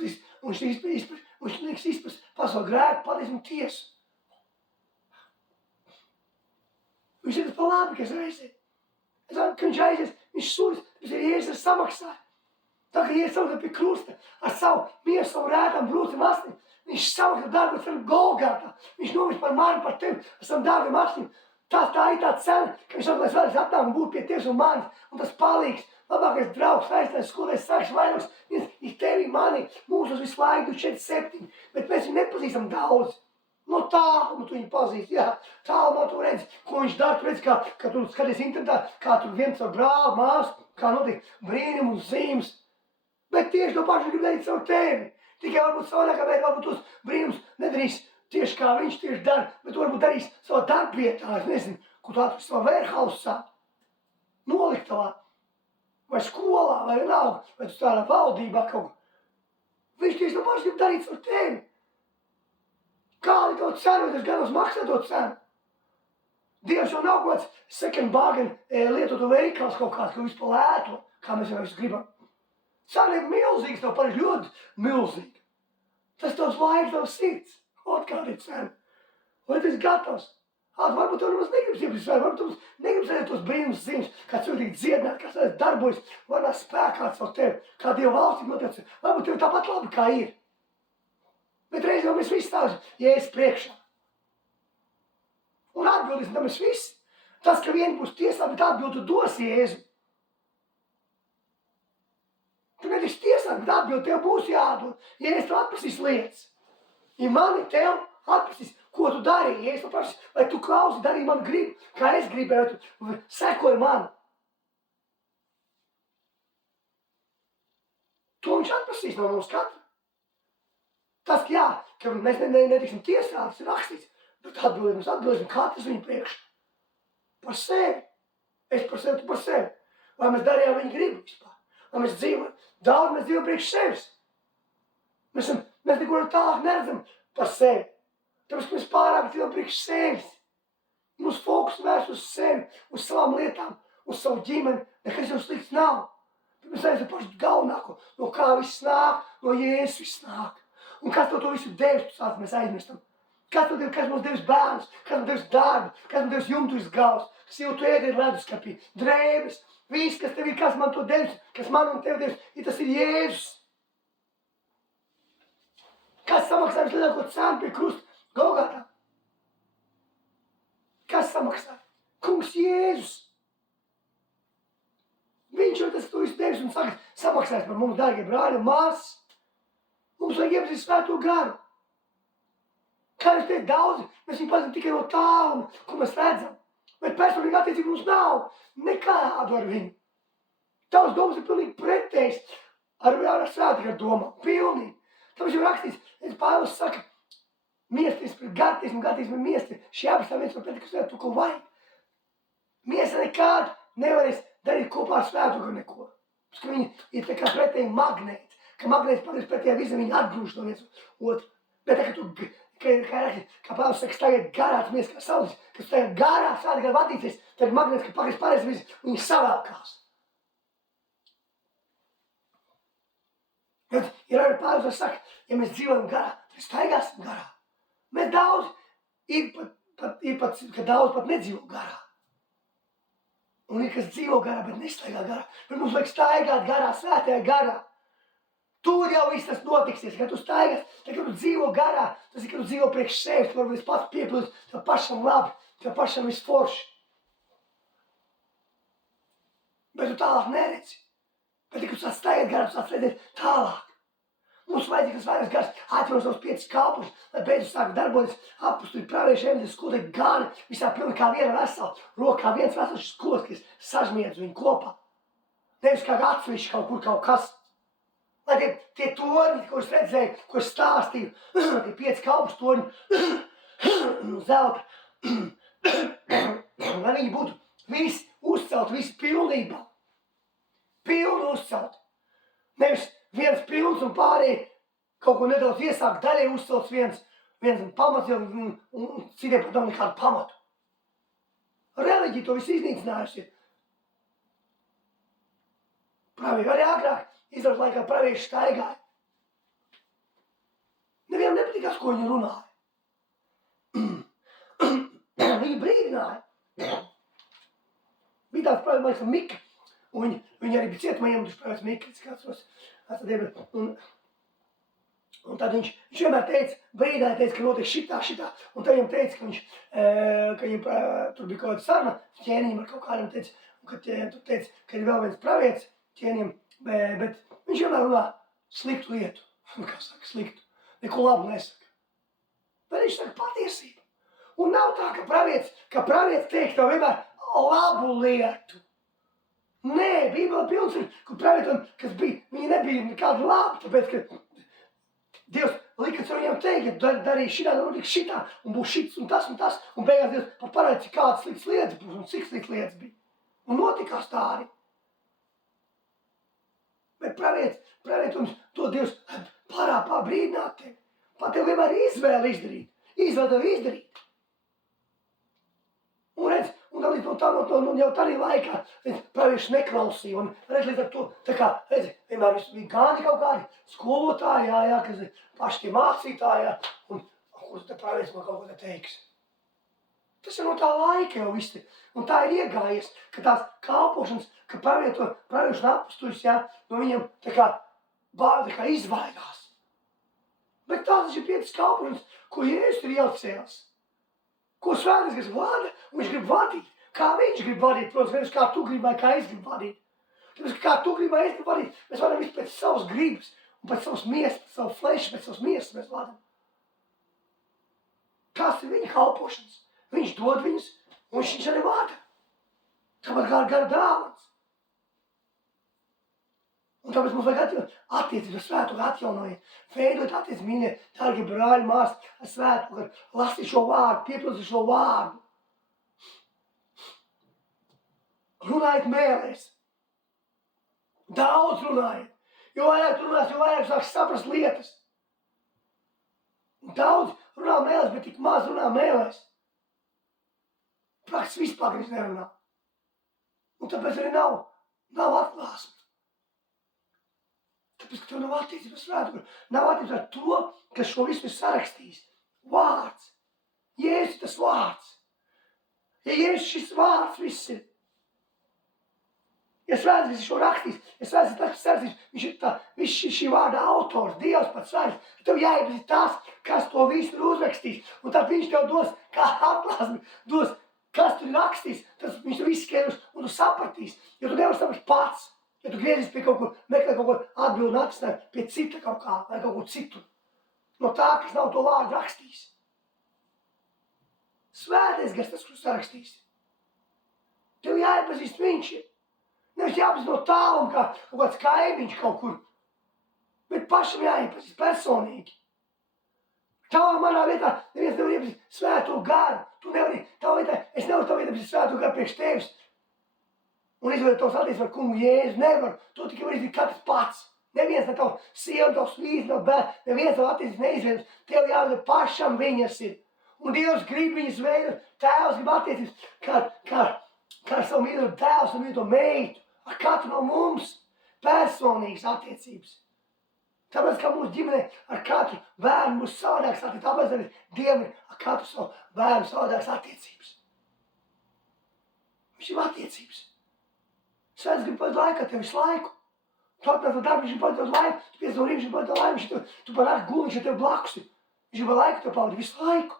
Un viņš liekas izprast pasauli grēku, patiesību un tiesu. Viņš ir tas pa labi, ka es aiziet. Es zinu, ka viņš aizies, viņš sūdīs, bet Jēzus ir samaksāja. Tā kā Jēzus samaksāja pie krusta ar savu mieru, savu rētām, brūcam asnim, viņš samaksāja darbu ar Golgātā. Viņš nomirst par mani, par tevi, ar savam dārgam asnim. Tā ir tā cena, ka viņš atklājas vēlreiz atnāk un būt pie tevis un manis, un tas palīgs. Labākais draugs, aizstājas, skolēs, sāks vainogs, ir tevi, mani, mūsos visu laiku 4-7, bet mēs viņu nepazīstam daudz. No tālu tu viņu pazīsti, jā, tālu tu redzi, ko viņš dara, tu redzi, kā tu skaties internetā, kā tur viens ar brāli, māsu, kā notiek brīnum un zīmes. Bet tieši to pašu grib darīt savu tevi. Tikai varbūt savādākā veidā, varbūt tos brīnums nedarīs tieši kā viņš tieši dara, bet varbūt darīs savā darbvietā, es nezinu, ko tu atrast savā warehousā, noliktavā. Vai skolā, vai vienalga, vai tu tādā valdībā kaut ko. Viņš tieši to pašu grib darīt ar tevi. Kāda ir to cenu, vai tas gados maksā to cenu? Dievs jau nav kaut kāds second bargain lietotu veikals kaut kāds, ka vispār lēto, kā mēs jau visu gribam. Cena ir milzīgs, tev pareiz ļoti milzīga. Tas tavs laiks, tavs sirds. Ot, kāda ir cena. Vai tas gatavs? Varbūt tev nemaz negribas iepriekš svērt, varbūt tev negribas redzēt tos brīnums zīmes, kā cilvēki dziedināt, kā cilvēki darbojas, varbūt spēkā caur tevi, kā Dieva valstī notiek. Varbūt tev tāpat labi, kā ir. Bet reiz jau mēs visi stāvam Jēzus priekšā. Un atbildīsim tam mēs visi. Tas, ka vieni būs tiesā, bet atbildi tu dosi Jēzu. Tu nedrīkst tiesāt, bet atbildi tev būs jādod. Jēzus tev atprasīs lietas. Ja mani tev atprasīs, ko tu darīji, ja es tev prasu, vai tu klausi, darīji manu gribu, kā es gribēju, tu sekoji man. To viņš atprasīs no mums katra. Tas, ka jā, ka mēs netiksim tiesāti, tas ir rakstīts, bet atbildīsim katrs viņu priekš. Par sevi. Es par sevi, tu par sevi. Vai mēs darījām viņu gribu vispār? Vai mēs dzīvojam? Daudz mēs dzīvojam priekš sevis. Mēs neko tālāk neredzam par sevi. Tāpēc, ka mēs pārāk dzīvojam priekš sevis. Mums fokus vērst uz sevi, uz savām lietām, uz savu ģimeni. Nekas jau slikts nav. Bet mēs aizam pašu galvenāko. No kā viss nāk, no Jēzus viss nāk. Un kas to visu devis, tu sāc mēs aizmirstam. Kas mums devis bērnus, kas mums devis darbu, kas mums devis jumtu uz galvas, siltu ēdienu leduskapī, drēbes, viss, kas tev ir, kas man to devis, kas man un tev devis, tas ir Jēzus. Kas samaksāja vislielāko cenu pie krusta Golgātā? Kas samaksāja? Kungs Jēzus. Viņš jau tas to visu devis un saka, samaksājas par mums, dārgie brāļi un māsas. Mums vajag iepazīt Svēto garu. Kā jūs teicat, daudzi, mēs viņu pazīstam tikai no tāluma, ko mēs redzam. Bet personīgi attiecīgi mums nav nekādu ar viņu. Tavs domas ir pilnīgi pretējs ar Svēto garu domām. Pilnīgi. Tāpēc jau rakstīts, Pāvils saka, miestis pret gartīsmu, gartīsmu ir miesti. Šie apstāv viens no pretī, kas tu ko vajag. Miesa nekādu nevarēs darīt kopā ar Svēto garu neko. Ka viņi ir tā kā pretēji magnēti. Ka magnēts pateic pretējā visam viņi atgrūž no viens otru. Bet tā, ka tu, kā Pāvils saka, tagad garāts miesa kā saules, ka tu tagad garā Svētā gara vadīties, tad magnēts, ka pagaids pareizi visi, viņi savēlkās. Bet ir arī Pāvils, kas saka, ja mēs dzīvojam garā, tad staigāsim garā. Mēs daudz, ka daudz pat nedzīvo garā. Un ir, kas dzīvo garā, bet nestaigā garā. Bet mums vajag staigāt garā, Svētajā garā. Tur jau viss tas notiksies, kad tu staigās, tad, kad tu dzīvo garā, tas ir, kad tu dzīvo priekš sevis, tu varbūt pats piepildīt, tev pašam labi, tev pašam viss forši. Bet tu tālāk neredzi. Bet, kad tu sāc staigāt garā, tu sāc redzēt tālāk. Mums vajadzīgs tas vairākas gars, atveros savus 5 kalpus, lai beidzot sāk darboties apusturi, pravieši, evaņģēlisti, skolotāji, gani, visā pilni kā viena vesela, rokā viens vesels skolotājs, kas sažmiedz viņu kopā. Nevis kā atsevišķi kaut kur kaut kas. Lai tie torņi, ko es redzēju, ko es stāstīju, tie 5 kalpus torņi, zelta, lai viņi būtu visi uzcelti, visi pilnībā. Pilni uzcelti. Nevis viens pilns un pārējie kaut ko nedaudz iesāk, daļai uzcelts viens pamats un citiem pat nav nekādu pamatu. Reliģija to visu iznīcinājusi. Pravieši arī agrāk. Izraels laikā pravieši staigāja. Nevienam nepatikās, ko viņi runāja. Viņi brīdināja. Bija tāds pravieši, man liekas, Mika, un viņi arī bija cietumā iemetuši pravieši Mika, un tad viņš vienmēr teica, brīdināja, teica, ka notiek šitā, un tad viņam teica, ka viņam tur bija kaut kāda saruna ķēniņam ar kaut kādiem, teica, ka ir vēl viens pravietis ķēniņam, bet viņš vienmēr runā sliktu lietu. Kā saka, sliktu. Neko labu nesaka. Bet viņš saka patiesību. Un nav tā, ka pravietis teikt tev vienmēr labu lietu. Nē, Bībele pilns ir, kur pravietam, kas bija, viņi nebija nekādi labi, tāpēc, ka Dievs lika caur viņiem teikt, ja darīja šitā, notiks šitā, un būs šits un tas, un beigās Dievs pat parāda, cik kādas sliktas lietas būs un cik sliktas lietas bija. Un notikās tā arī. Bet pravietums to Dievs brīdināt tevi. Pat tev vienmēr ir izvēle izdarīt. Izvēle tev izdarīt. Un redz, un jau tādā laikā pravieši neklausīja. Un redz, līdz ar to, tā kā, redz, vienmēr bija gāni kaut kādi skolotāji, jā, kas ir paši tie mācītāji, un kur te pravietis man kaut ko te teiks. Tas ir no tā laika jau viss. Un tā ir iegājies, ka tās kalpošanas, ka praviešu un apustuļus, no viņiem tā kā izvairās. Bet tās ir 5 kalpošanas, ko Jēzus ir ielcējis. Ko Svētais Gars vada, un viņš grib vadīt. Kā viņš grib vadīt, protams, nevis kā tu gribi vai kā es gribu vadīt. Tāpēc, kā tu gribi vai es gribu vadīt, mēs vadām visu pēc savas gribas, un pēc savas miesas, pēc savas flešas, pēc savas miesas mēs vadām. Kas ir viņa kalpošanas? Viņš dod viņus, un viņš arī vada. Tāpat kā gara dāvans. Un tāpēc mums vajag attiecības ar Svēto garu atjaunojiet. Veidot attiecības, mīļie, dārgie brāļi, māsas, ar Svēto garu. Lasīt šo vārdu, piepildīt šo vārdu. Runājiet mēlēs. Daudz runājiet. Jo vairāk tu runās, jo vairāk sāks saprast lietas. Daudz runā mēlēs, bet tik maz runā mēlēs. Praktiski vispār viņš nerunā. Un tāpēc arī nav atklāsmes. Tāpēc, ka tev nav attiecības ar Svēto garu. Nav attiecības ar to, kas šo visu ir sarakstījis. Vārds. Jēzus tas vārds. Ja Jēzus šis vārds viss ir. Ja svētīgs ir šo rakstījis, ja svētīgs ir tas, kas svētīgs, viņš ir tā, viss šī vārda autors, Dievs pats svētīgs. Tev jāiepazīst tas, kas to visu ir uzrakstījis. Un tad viņš tev dos, kā atklāsmi, dos, kas tur ir rakstījis. Tas viņš tev izskaidros un tu sapratīsi. Jo tu nevari saprast pats. Ja tu griezies pie kaut kur, meklē kaut kur atbildi un atrisinājumu pie cita kaut kā, vai kaut kur citur. No tā, kas nav to vārdu rakstījis. Svētais gars tas, kurš sarakstījis. Tev jāiepazīst viņš ir. Nevis jāpazīst no tāluma, kā kaut kāds kaimiņš kaut kur. Bet pašam jāiepazīst personīgi. Tavā manā vietā neviens nevar iepazīst svēto garu. Tu nevari, tavā vietā, es nevaru tavā vietā iepazīst svēto garu priekš tevis. Un izvēlēt tos attiecības ar kungu Jēzu. Nevar. To tikai var izdarīt katrs pats. Neviens ne tavs sieva, tavs vīrs, no bērns. Neviens tavu attiecības neizvēlas. Tev jāvada pašam viņas ir. Un Dievs grib viņas veidot. Tēvs grib attiecības kā ar savu mīļo tēvs un mīļo meitu. Ar katru no mums personīgas attiecības. Tāpēc, kā mūsu ģimene ar katru bērnu būs savādākas attiecības, tāpēc arī Dievam ir ar katru savu bērnu savādākas attiecības. Viņš ir attiecības. Svēts grib pēc laiku ar tevi visu laiku. Tu atnāc no darba, viņš grib pēc laiku, tu piec no rīta, viņš grib pēc laiku, tu panāk guli, viņš ir tev blakus. Viņš grib laiku tev pavadi visu laiku.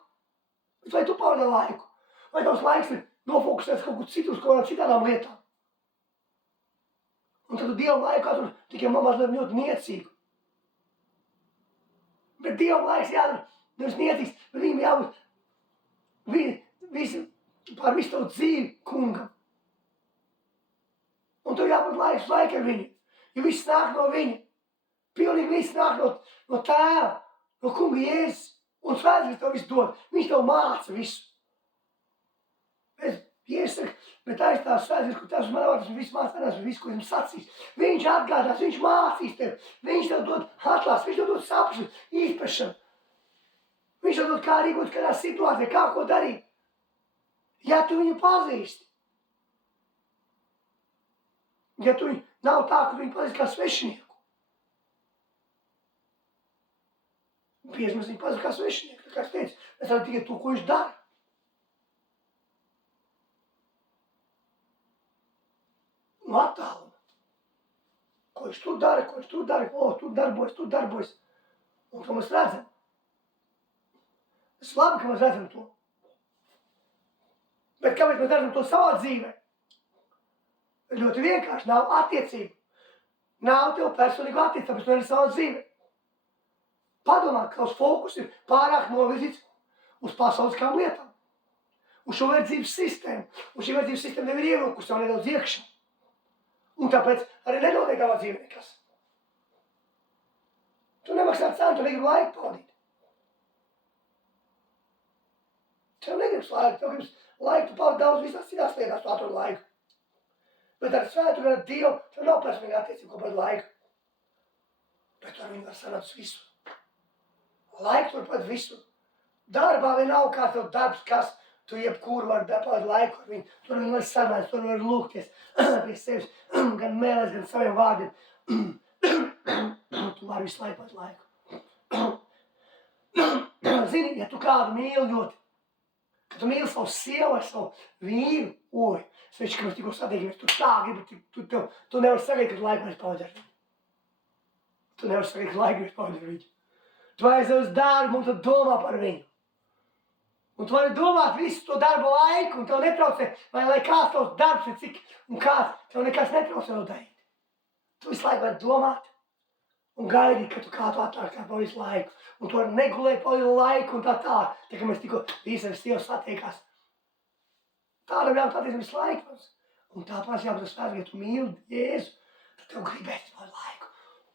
Bet vai tu pavadi laiku? Vai tavs laiks ir nofokusēts kaut kur citur, uz kaut kādām citādām lietām? Un tad tu Dievam laiku atrod tikai mazliet ļoti niecīgu. Bet Dievam laiks jādara nevis niecīgs, bet viņam jābūt pār visu tavu dzīvi kungam. Un tev jābūt laiks ar viņu, jo viss nāk no viņa. Pilnīgi viss nāk no tēva, no kunga Jēzus. Un svētīgs tev visu dod. Viņš tev māca visu. Jēzus saka, bet aiz tās svētīgs, kur tās manā vārdas un viss mācās, un viss, ko viņam sacīs. Viņš atgādās, viņš mācīs tev. Viņš tev dod atklās, viņš tev dod saprašanu, īpašanu. Viņš tev dod kā rīkot kādā situācijā, kā ko darīt. Ja tu viņu pazīsti. Ja tu viņu nav tā, ka viņu pazīst kā svešinieku. Piesmēs viņu pazīst kā svešinieku, tā kā es teicu, es varu tikai to, ko viņš dara. No attāluma. Ko viņš tur dara, tur darbojas. Un to mēs redzam. Tas labi, ka mēs redzam to. Bet kāpēc mēs redzam to savā dzīvē? Ļoti vienkārši, nav attiecību. Nav tev personīgu attiecību, tāpēc tu nevari savā dzīvē. Padomā, ka tavs fokus ir pārāk novirzīts uz pasauliskām lietām. Uz šo verdzības sistēmu. Un šī verdzības sistēma tev ir ievilkusi jau nedaudz iekšā. Un tāpēc arī nenotiek tavā dzīvē nekas. Tu nemaksā cenu, tu negribi laiku pavadīt. Tev negribas laiku, tev gribas laiku, tu pavadi daudz visās citās lietās, tu atrod laiku. Bet ar svētu, ar Dievu, tev nav personīga attiecība, ko pavadi laiku. Bet tu ar viņu var sanākt uz visu. Laiku tur pat visu. Darbā vienalga kā tev darbs, kas tu jebkur var pavadīt laiku ar viņu. Tur viņi var sarunāt, tur var lūgties pie sevis, gan mēlēs, gan saviem vārdiem. Tu vari visu laiku pavadīt laiku. Zini, ja tu kādu mīli ļoti, ka tu mīli savu sievu vai savu vīru, oi, sveči, ka mēs tikko satiekamies, tu tā gribi, tu nevari sagaidīt, ka tu laiku mēs pavadīt ar viņu. Tu nevari sagaidīt, ka laiku mēs pavadīt ar viņu. Tu aizies uz darbu un tu domā par viņu. Un tu vari domāt visu to darba laiku, un tev netraucē, lai kāds tavs darbs ir cik, un kāds, tev nekas netraucē to darīt. Tu visu laiku vari domāt un gaidīt, ka tu kādu atnāk kā pa visu laiku. Un tu vari negulēt pa visu laiku un tā. Tā kā mēs tikko visi ar Dievu satiekās. Tādam jābūt attiecībā visu laiku. Un tāpēc jābūt svētīgi, ja tu mīli Jēzu, tad tev gribēs pa visu laiku.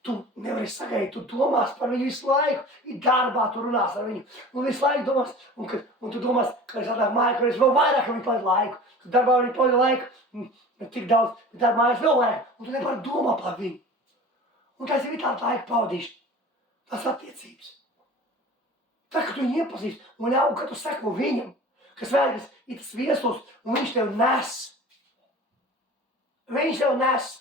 Tu nevari sagaidīt, tu domās par viņu visu laiku, ir darbā, tu runās ar viņu, un visu laiku domās, un tu domās, ka es atnāk māju, ka es vēl vairāk ar viņu pavadu laiku, ka darbā viņi pavadu laiku, tik daudz, bet darbā mājās vēl vairāk, un tu nevari domā par viņu. Un tas ir tāda laika pavadīšana, tās attiecības. Tā, ka tu viņu iepazīsti, un jau, ka tu seko viņam, kas vēlreiz ir tas viesos, un viņš tev nes. Viņš tev nes.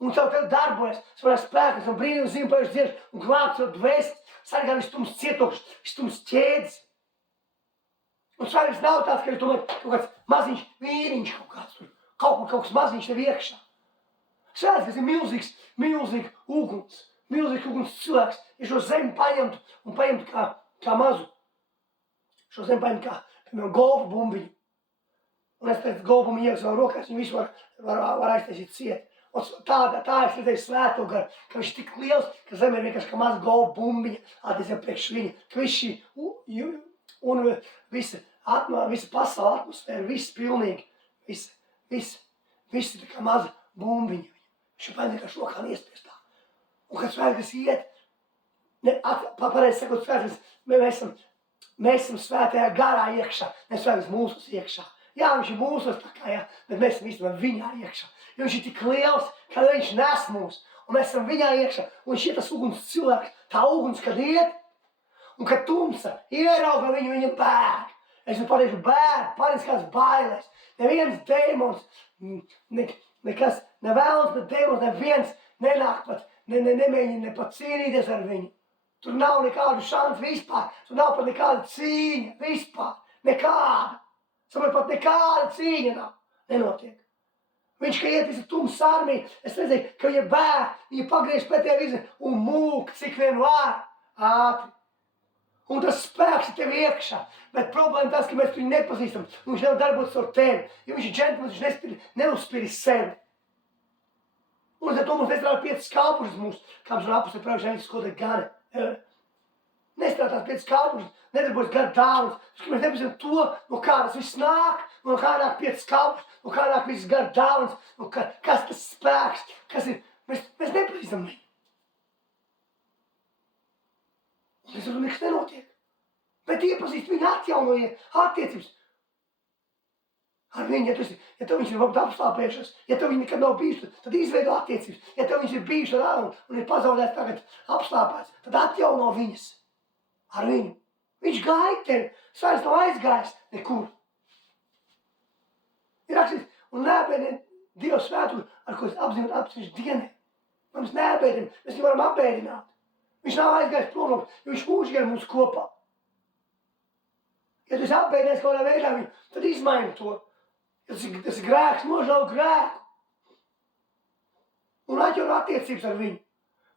Un tev darbojas, svarās spēkas un brīnums zīmējuši dziedz un glābts jau dvēst, sargā viss tums cietokšs, viss tums ķēdes. Un svētdienas nav tāds, ka es domāju, kaut kāds maziņš vīriņš kaut kāds tur, kaut kas maziņš tev iekšā. Svētdienas ir milzīgs uguns cilvēks. Ja šo zemi paņemtu un paņemtu kā mazu, šo zemi paņemtu kā golfa bumbiņu. Un es teicu, golfa bumbiņu ieliku savā rokās, viņi visu var aiztaisīt ciet. Un tā es redzēju Svēto Garu, ka viņš ir tik liels, ka zeme ir vienkārši kā maza golfa bumbiņa attiecībā priekš viņa, ka viss šī un visa pasaule atmosfēra, viss pilnīgi, viss ir kā maza bumbiņa. Viņš ir vienkārši rokā iespējas tā. Un kad svētdienas iet, pareizi sakot, svētdienas, mēs esam Svētajā Garā iekšā, mēs svētdienas mūsos iekšā. Jā, viņš ir mūsos tā kā, jā, bet mēs esam īstenībā viņā iekšā. Jo viņš ir tik liels, ka viņš nes mūs, un mēs esam viņā iekšā. Un viņš ir tas uguns cilvēks, tā uguns, kad iet, un kad tumsa ierauga viņu bēg. Es pateikšu bēg, paniskās bailēs. Neviens dēmons, nekas, ne vēlns, ne dēmons, neviens nenāk pat, nemēģina ne pat cīnīties ar viņu. Tur nav nekādu šansu vispār, tur nav pat nekāda cīņa vispār, nekāda. Samar pat nekāda cīņa nav, nenotiek. Viņš, ka iet visa tumsas armija, es redzēju, ka viņa bēg, viņa pagriež pretējā virzienā un mūk, cik vien var, ātri. Un tas spēks ir tev iekšā, bet problēma tas, ka mēs viņu nepazīstam, un viņš nevar darboties ar tevi, jo viņš ir džentlmenis, viņš neuzspīris sevi. Un ar to mums nestrādā 5 kalpušas mūsu, kā mums no apustē pravišķi skolotē gana. Nestrādā tās 5 kalpušas, nedarbojas gar dāvnas, ka mēs nepazīstam to, no kā tas viss nāk, no kā nāk 5 kalpušas, no kā nāk viss gar dāvnas, no kas tas spēks, kas ir, mēs nepazīstam viņu. Un es varu nekas nenotiek. Bet iepazīst viņu, atjaunojiet attiecības ar viņu, ja tev viņš ir varbūt apslāpējušas, ja tev viņi nekad nav bijuši, tad izveido attiecības. Ja tev viņš ir bijuši ar un ir pazaudēts tagad apslāpēts, tad atjauno viņas ar viņu. Viņš gaida tevi, svēts nav aizgājis nekur. Ir rakstīts, un neapēdien Dievu svētu, ar ko es apzīmēt dienē. Mums neapēdien, mēs viņu varam apēdināt. Viņš nav aizgājis prom, jo viņš mūžīgi ar mums kopā. Ja tu esi apēdinies kaut kādā veidā viņu, tad izmaini to. Ja tas ir grēks, nožēlo grēku. Un atjauno attiecības ar viņu.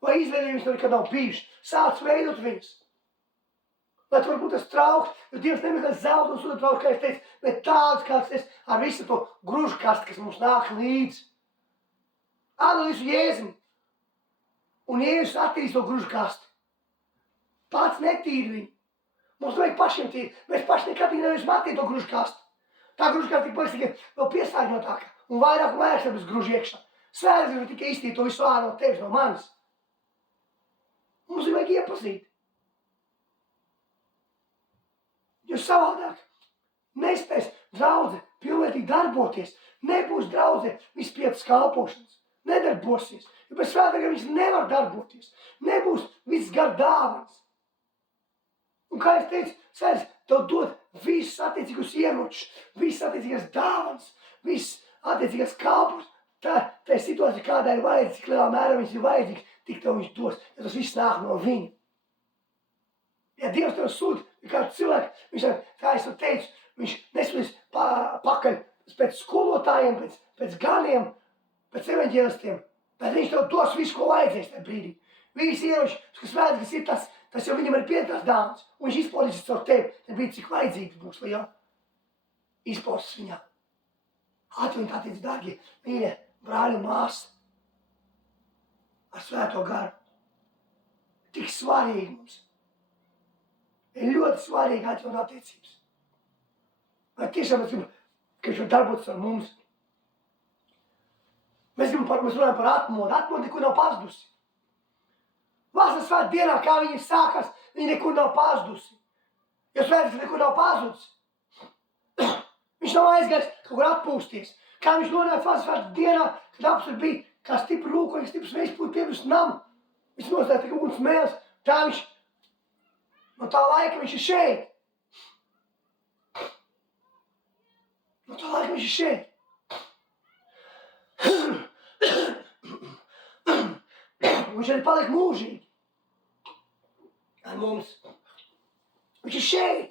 Vai izveido viņus, nekad nav bijuši. Sāc veidot viņus. Lai tu varbūt tas trauks, jo Dievs nemeklē zelta un suda trauks, kā es teicu, bet tāds, kāds es ar visu to gružkastu, kas mums nāk līdzi. Atdod visu Jēzum. Un Jēzus attīrīs to gružkastu. Pats netīri viņu. Mums vajag pašiem tīri. Mēs paši nekad nevaram attīrīt to gružkastu. Tā gružkasta tik paliks tikai vēl piesārņotāka. Un vairāk mēs gruž iekšā. Svētdienas var tikai iztīt to visu ārā no tevis, no manis. Mums ir vajag iepazīt. Jo savādāk nespēs draudze pilnvērtīgi darboties. Nebūs draudze viss 5 kalpošanas. Nedarbosies. Jo bez svētdienām viņš nevar darboties. Nebūs viss gar dāvans. Un kā es teicu, svētdienas tev dod visus attiecīgus ieročus, visas attiecīgās dāvans, visas attiecīgās kalpošanas. Tā situācija, kādā ir vajadzīgs, cik lielā mērā viņš ir vajadzīgs, tik tev viņš dos, jo tas viss nāk no viņa. Ja Dievs tev sūta, ja kāds cilvēks, viņš, kā es tev teicu, viņš nesūtīs pakaļ pēc skolotājiem, pēc ganiem, pēc evaņģēlistiem, bet viņš tev dos visu, ko vajadzēs tajā brīdī. Visi ieroči, kas svētdienas ir tas jau viņam ir pietās dāvans, un viņš izpaudīs caur tevi, tad brīdī, cik vajadzīgs būs, lai jau izpaustas viņā. Atvainojiet, attiecīgi, dārgie, mīļie, brāļi un māsas, ar Svēto Garu. Tik svarīgi mums. Ir ļoti svarīgi atjaunot attiecības. Vai tiešām mēs gribam, ka viņš var darboties ar mums? Mēs runājam par atmodu. Atmodu nekur nav pazudusi. Vasaras svētku dienā, kā viņi sākās, viņi nekur nav pazudusi. Jo svētdienas nekur nav pazudus. Viņš nav aizgājis kaut kur atpūsties. Kā viņš nonāca vasaras svētku dienā, kad apsver bija kā stipri rūkoņi, stiprs vējš pūt piebrist namu. Viņš nostāja tikai uguns mēls. Tā viņš, no tā laika viņš ir šeit. No tā laika viņš ir šeit. Viņš arī paliek mūžīgi ar mums. Viņš ir šeit.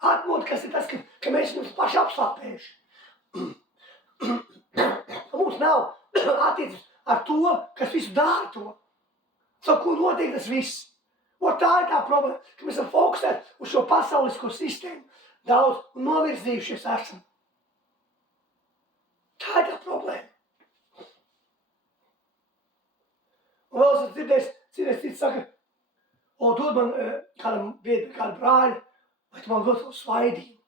Atmodu, kas ir tas, ka mēs esam paši apslāpējuši. Mums nav attiecības ar to, kas visu dara to. Savu, ko notiek tas viss. Un tā ir tā problēma, ka mēs esam fokusēti uz šo pasaulisko sistēmu daudz un novirzījušies esam. Tā ir tā problēma. Un vēl esmu dzirdējis, cits saka, o, dod man kādu brāļu, vai tu man dod savu svaidījumu.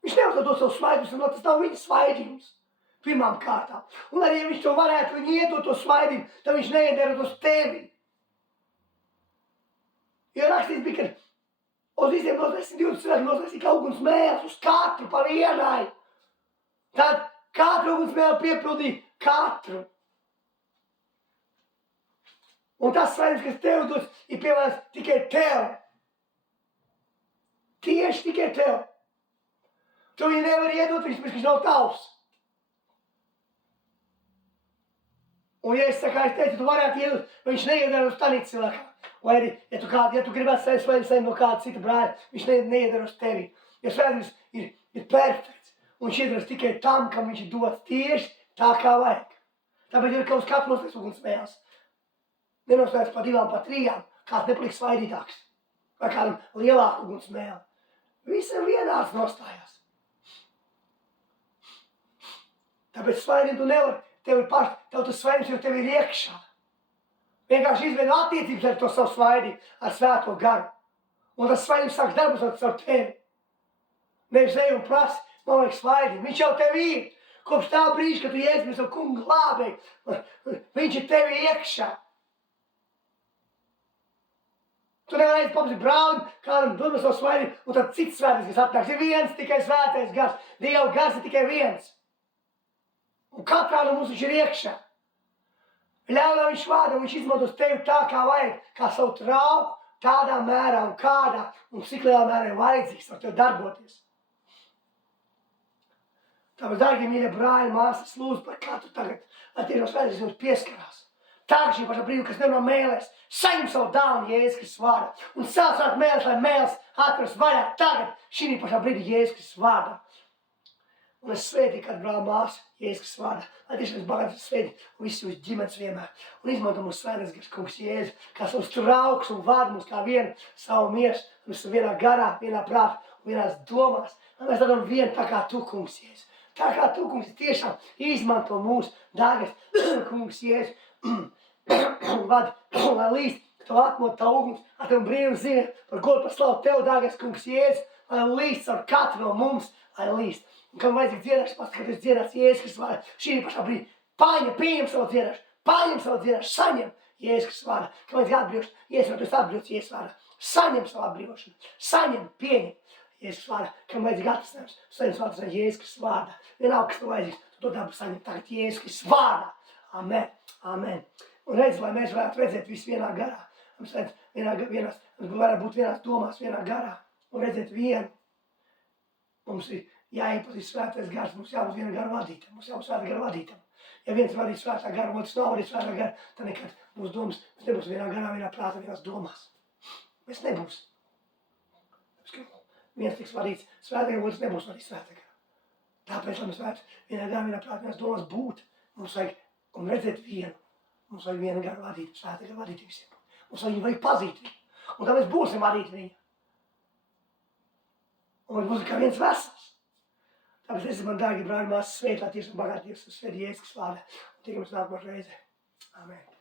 Viņš nevar dot savu svaidījumu, tas nav viņa svaidījums. Pirmām kārtām. Un arī, ja viņš to varētu, viņi iedot to svaidījumu, tad viņš neiederot uz tevi. Jo rakstīts bija, ka uz visiem noslēsīt 20 cilvēki noslēsīt uguns mēles uz katru pa vienai. Tad katru uguns mēli piepildīja katru. Un tas svaidījums, kas tev dos, ir piemērs tikai tev. Tieši tikai tev. Tu viņu nevar iedot, viņš nav tavs. Un ja es teicu, tu varētu iedot, viņš neiedara uz tanīt cilvēkā. Vai arī, ja tu gribētu savu svaidījumu no kāda cita brāļa, viņš neiedara uz tevi. Jo svaidījums ir perfekts. Un viņš iedara tikai tam, kam viņš ir dots tieši tā, kā vajag. Tāpēc ir, ka uz katru noslēdz uguns mēles. Nenoslēdz pa 2, pa 3, kāds nepaliks svaidītāks. Vai kādam lielāku uguns mēli. Visam vienāds nostājās. Tāpēc svaidījumu tu nevari. Tev tas svaidījums jau tev ir iekšā. Vienkārši izveido attiecības ar to savu svaidījumu, ar svēto garu. Un tas svaidījums sāks darbos ar tevi. Nevis ej un prasi, man vajag svaidījumu. Viņš jau tev ir. Kopš tā brīža, kad tu iesmies savu kungu glābēju, viņš ir tevi iekšā. Tu nevari papazīt brālim, kādam dod savu svaidījumu, un tad cits svētais, kas atnāks. Ir viens tikai svētais gars. Dieva gars ir tikai viens. Un katrā no mums viņš ir iekšā. Ļauj, lai viņš vada, un viņš izmantos tevi tā, kā vajag, kā savu trauku, tādā mērā un kādā, un cik lielā mērā ir vajadzīgs ar tevi darboties. Tāpēc, dārgie mīļie brāļi, māsas, lūdzu par katru tagad, lai tiešām svētais jums pieskarās. Tagad šī pašā brīdī, kas nevar mēlēs, saņem savu dāvanu Jēzus Kristus vārdā. Un sāc mēlēs, lai mēles atveras vaļā tagad, šī pašā brīdī Jēzus Kristus vārdā. Un es svētīju kādu brāli māsu Jēzus Kristus vārdā, lai tiešām es bagātu svētīt un visu jūs ģimenes vienmēr. Un izmanto mūsu svētais gars kungs Jēzu, kā savus trauks un vārdu mums kā vienu savu miesu. Un mēs esam vienā garā, vienā prātā un vienās domās. Un mēs darām vienu tā kā tu, kungs Jēzu. Tā kā tu, kungs, tiešām izmanto mūsu dārgais kungs Jēzu. Vadi, lai līst, tev atmot tā uguns, ar tev brīvu zina, par godu paslavu tev, dārgais kungs Jēzu, lai līst ar katru no mums, lai līst. Un kam vajadzīgs dziedāšs, paskatās dziedāts Jēzus Kristus vārdā, šī pašā brīdī pieņem savu dziedāšu, saņem Jēzus Kristus vārdā. Kam vajadzīgs atbrīvošana, Jēzus vārdā, atbrīvots Jēzus vārdā, saņem savu atbrīvošanu, saņem, pieņem Jēzus vārdā. Kam vajadzīgs atrisinājums, saņem savu atrisinājums Jēzus Kristus vārdā. Vienalga, kas tev vajadzīgs, tu to dabu saņem tagad Jēzus Kristus vārdā. Amen, amen. Un redz, lai mēs varētu redzēt visu vienā garā. Mums varētu būt vienās domās, vienā garā. Un redzēt vienu. Mums ir jāiepazīst svētais gars, mums jābūt viena gara vadītam, mums jābūt svētā gara vadītam. Ja viens vadīt svētā gara, otrs nav vadīt svētā gara, tad nekad mūsu domas, mēs nebūs vienā garā, vienā prātā, vienās domās. Mēs nebūs. Viens tiks vadīts svētā gara, otrs nebūs vadīts svētā gara. Tāpēc, lai mēs varētu vienā garā, vienā prātā, vienās domās būt, mums vajag un redzēt vienu. Mums vajag viena gara vadīt, svētā gara vadīt visiem. Mums vajag pazīt viņu. Un tad mēs būsim vadīt viņu. Un mēs būsim kā viens vesels. Tāpēc es man, dārgi brāļi, māsas, svēt, lai tiešām bagātības uz svētī Jēzus Kristus vārdā. Un tikamies nākamā reize. Amen.